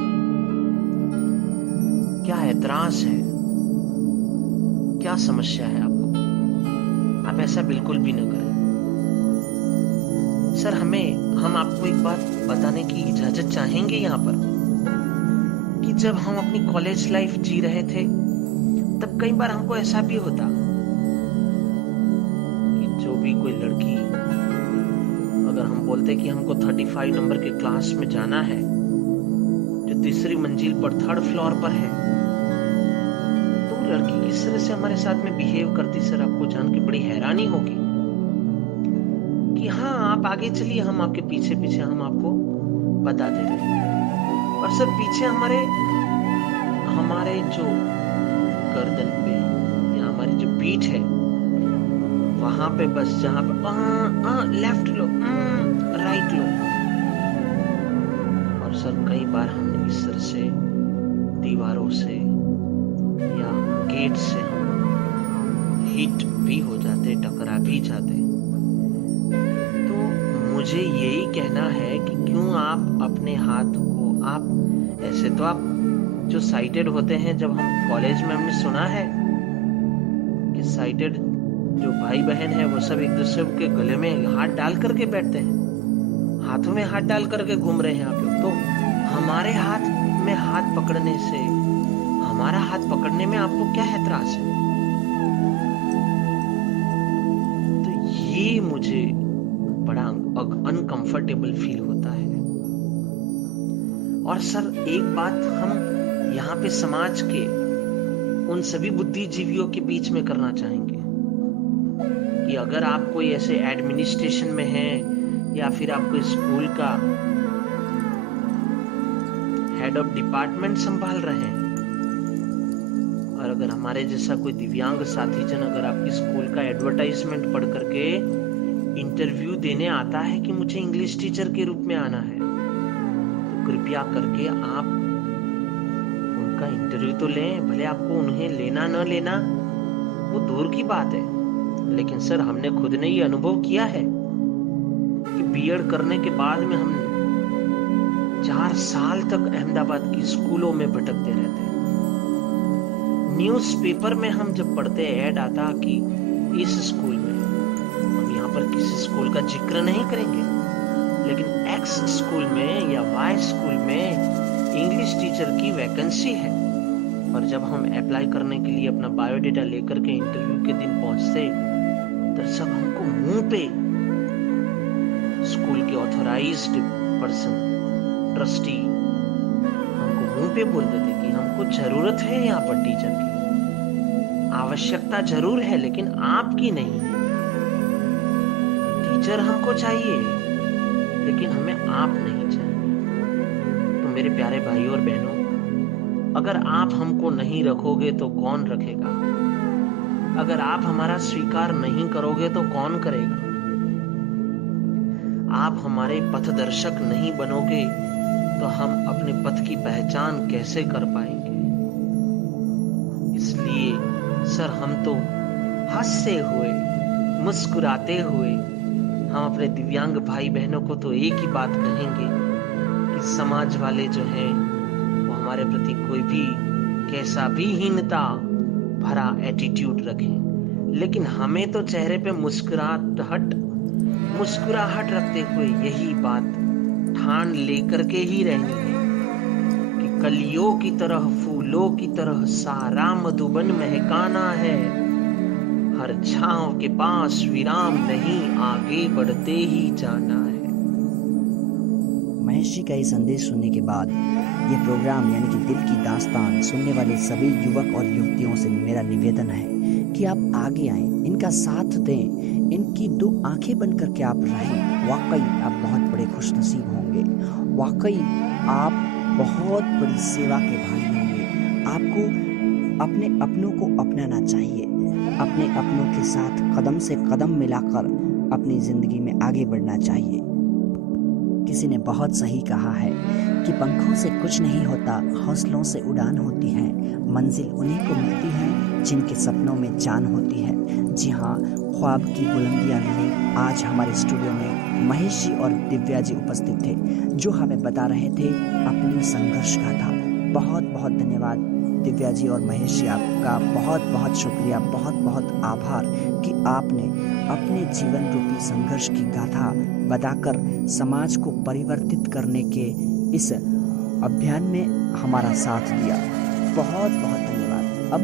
क्या एतराज है, क्या समस्या है आपको? आप ऐसा बिल्कुल भी न करें। सर, हम आपको एक बात बताने की इजाजत चाहेंगे यहाँ पर कि जब हम अपनी कॉलेज लाइफ जी रहे थे, तब कई बार हमको ऐसा भी होता बोलते कि हमको 35 नंबर के क्लास में जाना है, जो तीसरी मंजिल पर 3rd फ्लोर पर है। तो वो लड़की किस तरह से हमारे साथ में बिहेव करती सर, आपको जान के बड़ी हैरानी होगी कि हाँ आप आगे चलिए, हम आपके पीछे पीछे हम आपको बता दे रहे हैं। और सर पीछे हमारे जो गर्दन पे या हमारी जो पीठ है वहां पे बस जहां पे लेफ्ट लो, राइट लो। और सर कई बार हम इस तरह से दीवारों से या गेट से हम हिट भी हो जाते, टकरा भी जाते। तो मुझे यही कहना है कि क्यों आप अपने हाथ को, आप ऐसे तो आप जो साइटेड होते हैं, जब हम कॉलेज में हमने सुना है कि साइटेड जो भाई बहन है वो सब एक दूसरे के गले में हाथ डाल करके बैठते हैं, हाथों में हाथ डाल करके घूम रहे हैं आप लोग। तो हमारे हाथ में हाथ पकड़ने से, हमारा हाथ पकड़ने में आपको क्या एतराज है? तो ये मुझे बड़ा अनकंफर्टेबल फील होता है। और सर एक बात हम यहाँ पे समाज के उन सभी बुद्धिजीवियों के बीच में करना चाहेंगे कि अगर आप कोई ऐसे एडमिनिस्ट्रेशन में हैं या फिर आप कोई स्कूल का हेड ऑफ डिपार्टमेंट संभाल रहे हैं, और अगर हमारे जैसा कोई दिव्यांग साथी जन अगर आपकी स्कूल का एडवर्टाइजमेंट पढ़ करके इंटरव्यू देने आता है कि मुझे इंग्लिश टीचर के रूप में आना है, तो कृपया करके आप उनका इंटरव्यू तो लें। भले आपको उन्हें लेना न लेना वो दूर की बात है, लेकिन सर हमने खुद ने ये अनुभव किया है कि बीएड करने के बाद में हम 4 साल तक अहमदाबाद की स्कूलों में भटकते रहते हैं। न्यूज़पेपर में हम जब पढ़ते ऐड आता कि इस स्कूल में, हम यहाँ पर किसी स्कूल का जिक्र नहीं करेंगे, लेकिन एक्स स्कूल में या वाई स्कूल में इंग्लिश टीचर की वैकेंसी है। और जब हम अप्लाई करने के लिए अपना बायोडेटा लेकर के इंटरव्यू के दिन पहुंचते, तो सब हमको मुंह पे स्कूल के ऑथराइज्ड पर्सन, ट्रस्टी हमको मुंह पे बोल देते कि हमको जरूरत है यहाँ पर टीचर की, आवश्यकता जरूर है लेकिन आपकी नहीं है। टीचर हमको चाहिए लेकिन हमें आप नहीं चाहिए। तो मेरे प्यारे भाइयों और बहनों, अगर आप हमको नहीं रखोगे तो कौन रखेगा? अगर आप हमारा स्वीकार नहीं करोगे तो कौन करेगा? आप हमारे पथदर्शक नहीं बनोगे तो हम अपने पथ की पहचान कैसे कर पाएंगे? इसलिए सर हम तो हंसते हुए, मुस्कुराते हुए हम अपने दिव्यांग भाई बहनों को तो एक ही बात कहेंगे कि समाज वाले जो हैं वो हमारे प्रति कोई भी कैसा भी हीनता भरा एटीट्यूड रखें, लेकिन हमें तो चेहरे पे मुस्कुराहट रखते हुए यही बात ठान लेकर के ही रहनी है कि कलियों की तरह, फूलों की तरह सारा मधुबन महकाना है। हर छांव के पास विराम नहीं, आगे बढ़ते ही जाना है। महेश जी का ये संदेश सुनने के बाद ये प्रोग्राम यानी कि दिल की दास्तान सुनने वाले सभी युवक और युवतियों से मेरा निवेदन है कि आप आगे आएं, इनका साथ दें, इनकी 2 आंखें बन करके आप रहें। वाकई आप बहुत बड़े खुशनसीब होंगे, वाकई आप बहुत बड़ी सेवा के भागी होंगे। आपको अपने अपनों को अपनाना चाहिए, अपने अपनों के साथ कदम से कदम मिलाकर अपनी जिंदगी में आगे बढ़ना चाहिए। किसी ने बहुत सही कहा है कि पंखों से कुछ नहीं होता, हौसलों से उड़ान होती है। मंजिल उन्हीं को मिलती है जिनके सपनों में जान होती है। जी हाँ, ख्वाब की बुलंदियां लिए आज हमारे स्टूडियो में महेश जी और दिव्या जी उपस्थित थे, जो हमें बता रहे थे अपनी संघर्ष गाथा। बहुत बहुत धन्यवाद दिव्या जी और महेश जी, आपका बहुत बहुत शुक्रिया, बहुत बहुत आभार कि आपने अपने जीवन रूपी संघर्ष की गाथा बताकर समाज को परिवर्तित करने के इस अभियान में हमारा साथ दिया। बहुत बहुत धन्यवाद। अब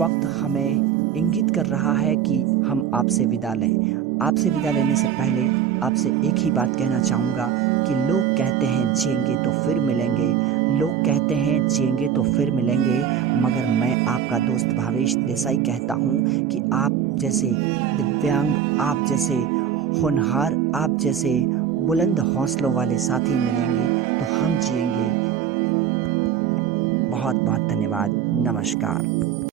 वक्त हमें इंगित कर रहा है कि हम आपसे विदा लें। आपसे विदा लेने से पहले आपसे एक ही बात कहना चाहूँगा कि लोग कहते हैं जिएंगे तो फिर मिलेंगे, लोग कहते हैं जिएंगे तो फिर मिलेंगे, मगर मैं आपका दोस्त भावेश देसाई कहता हूँ कि आप जैसे दिव्यांग, आप जैसे होनहार, आप जैसे बुलंद हौसलों वाले साथी मिलेंगे तो हम जिएंगे। बहुत बहुत धन्यवाद। नमस्कार।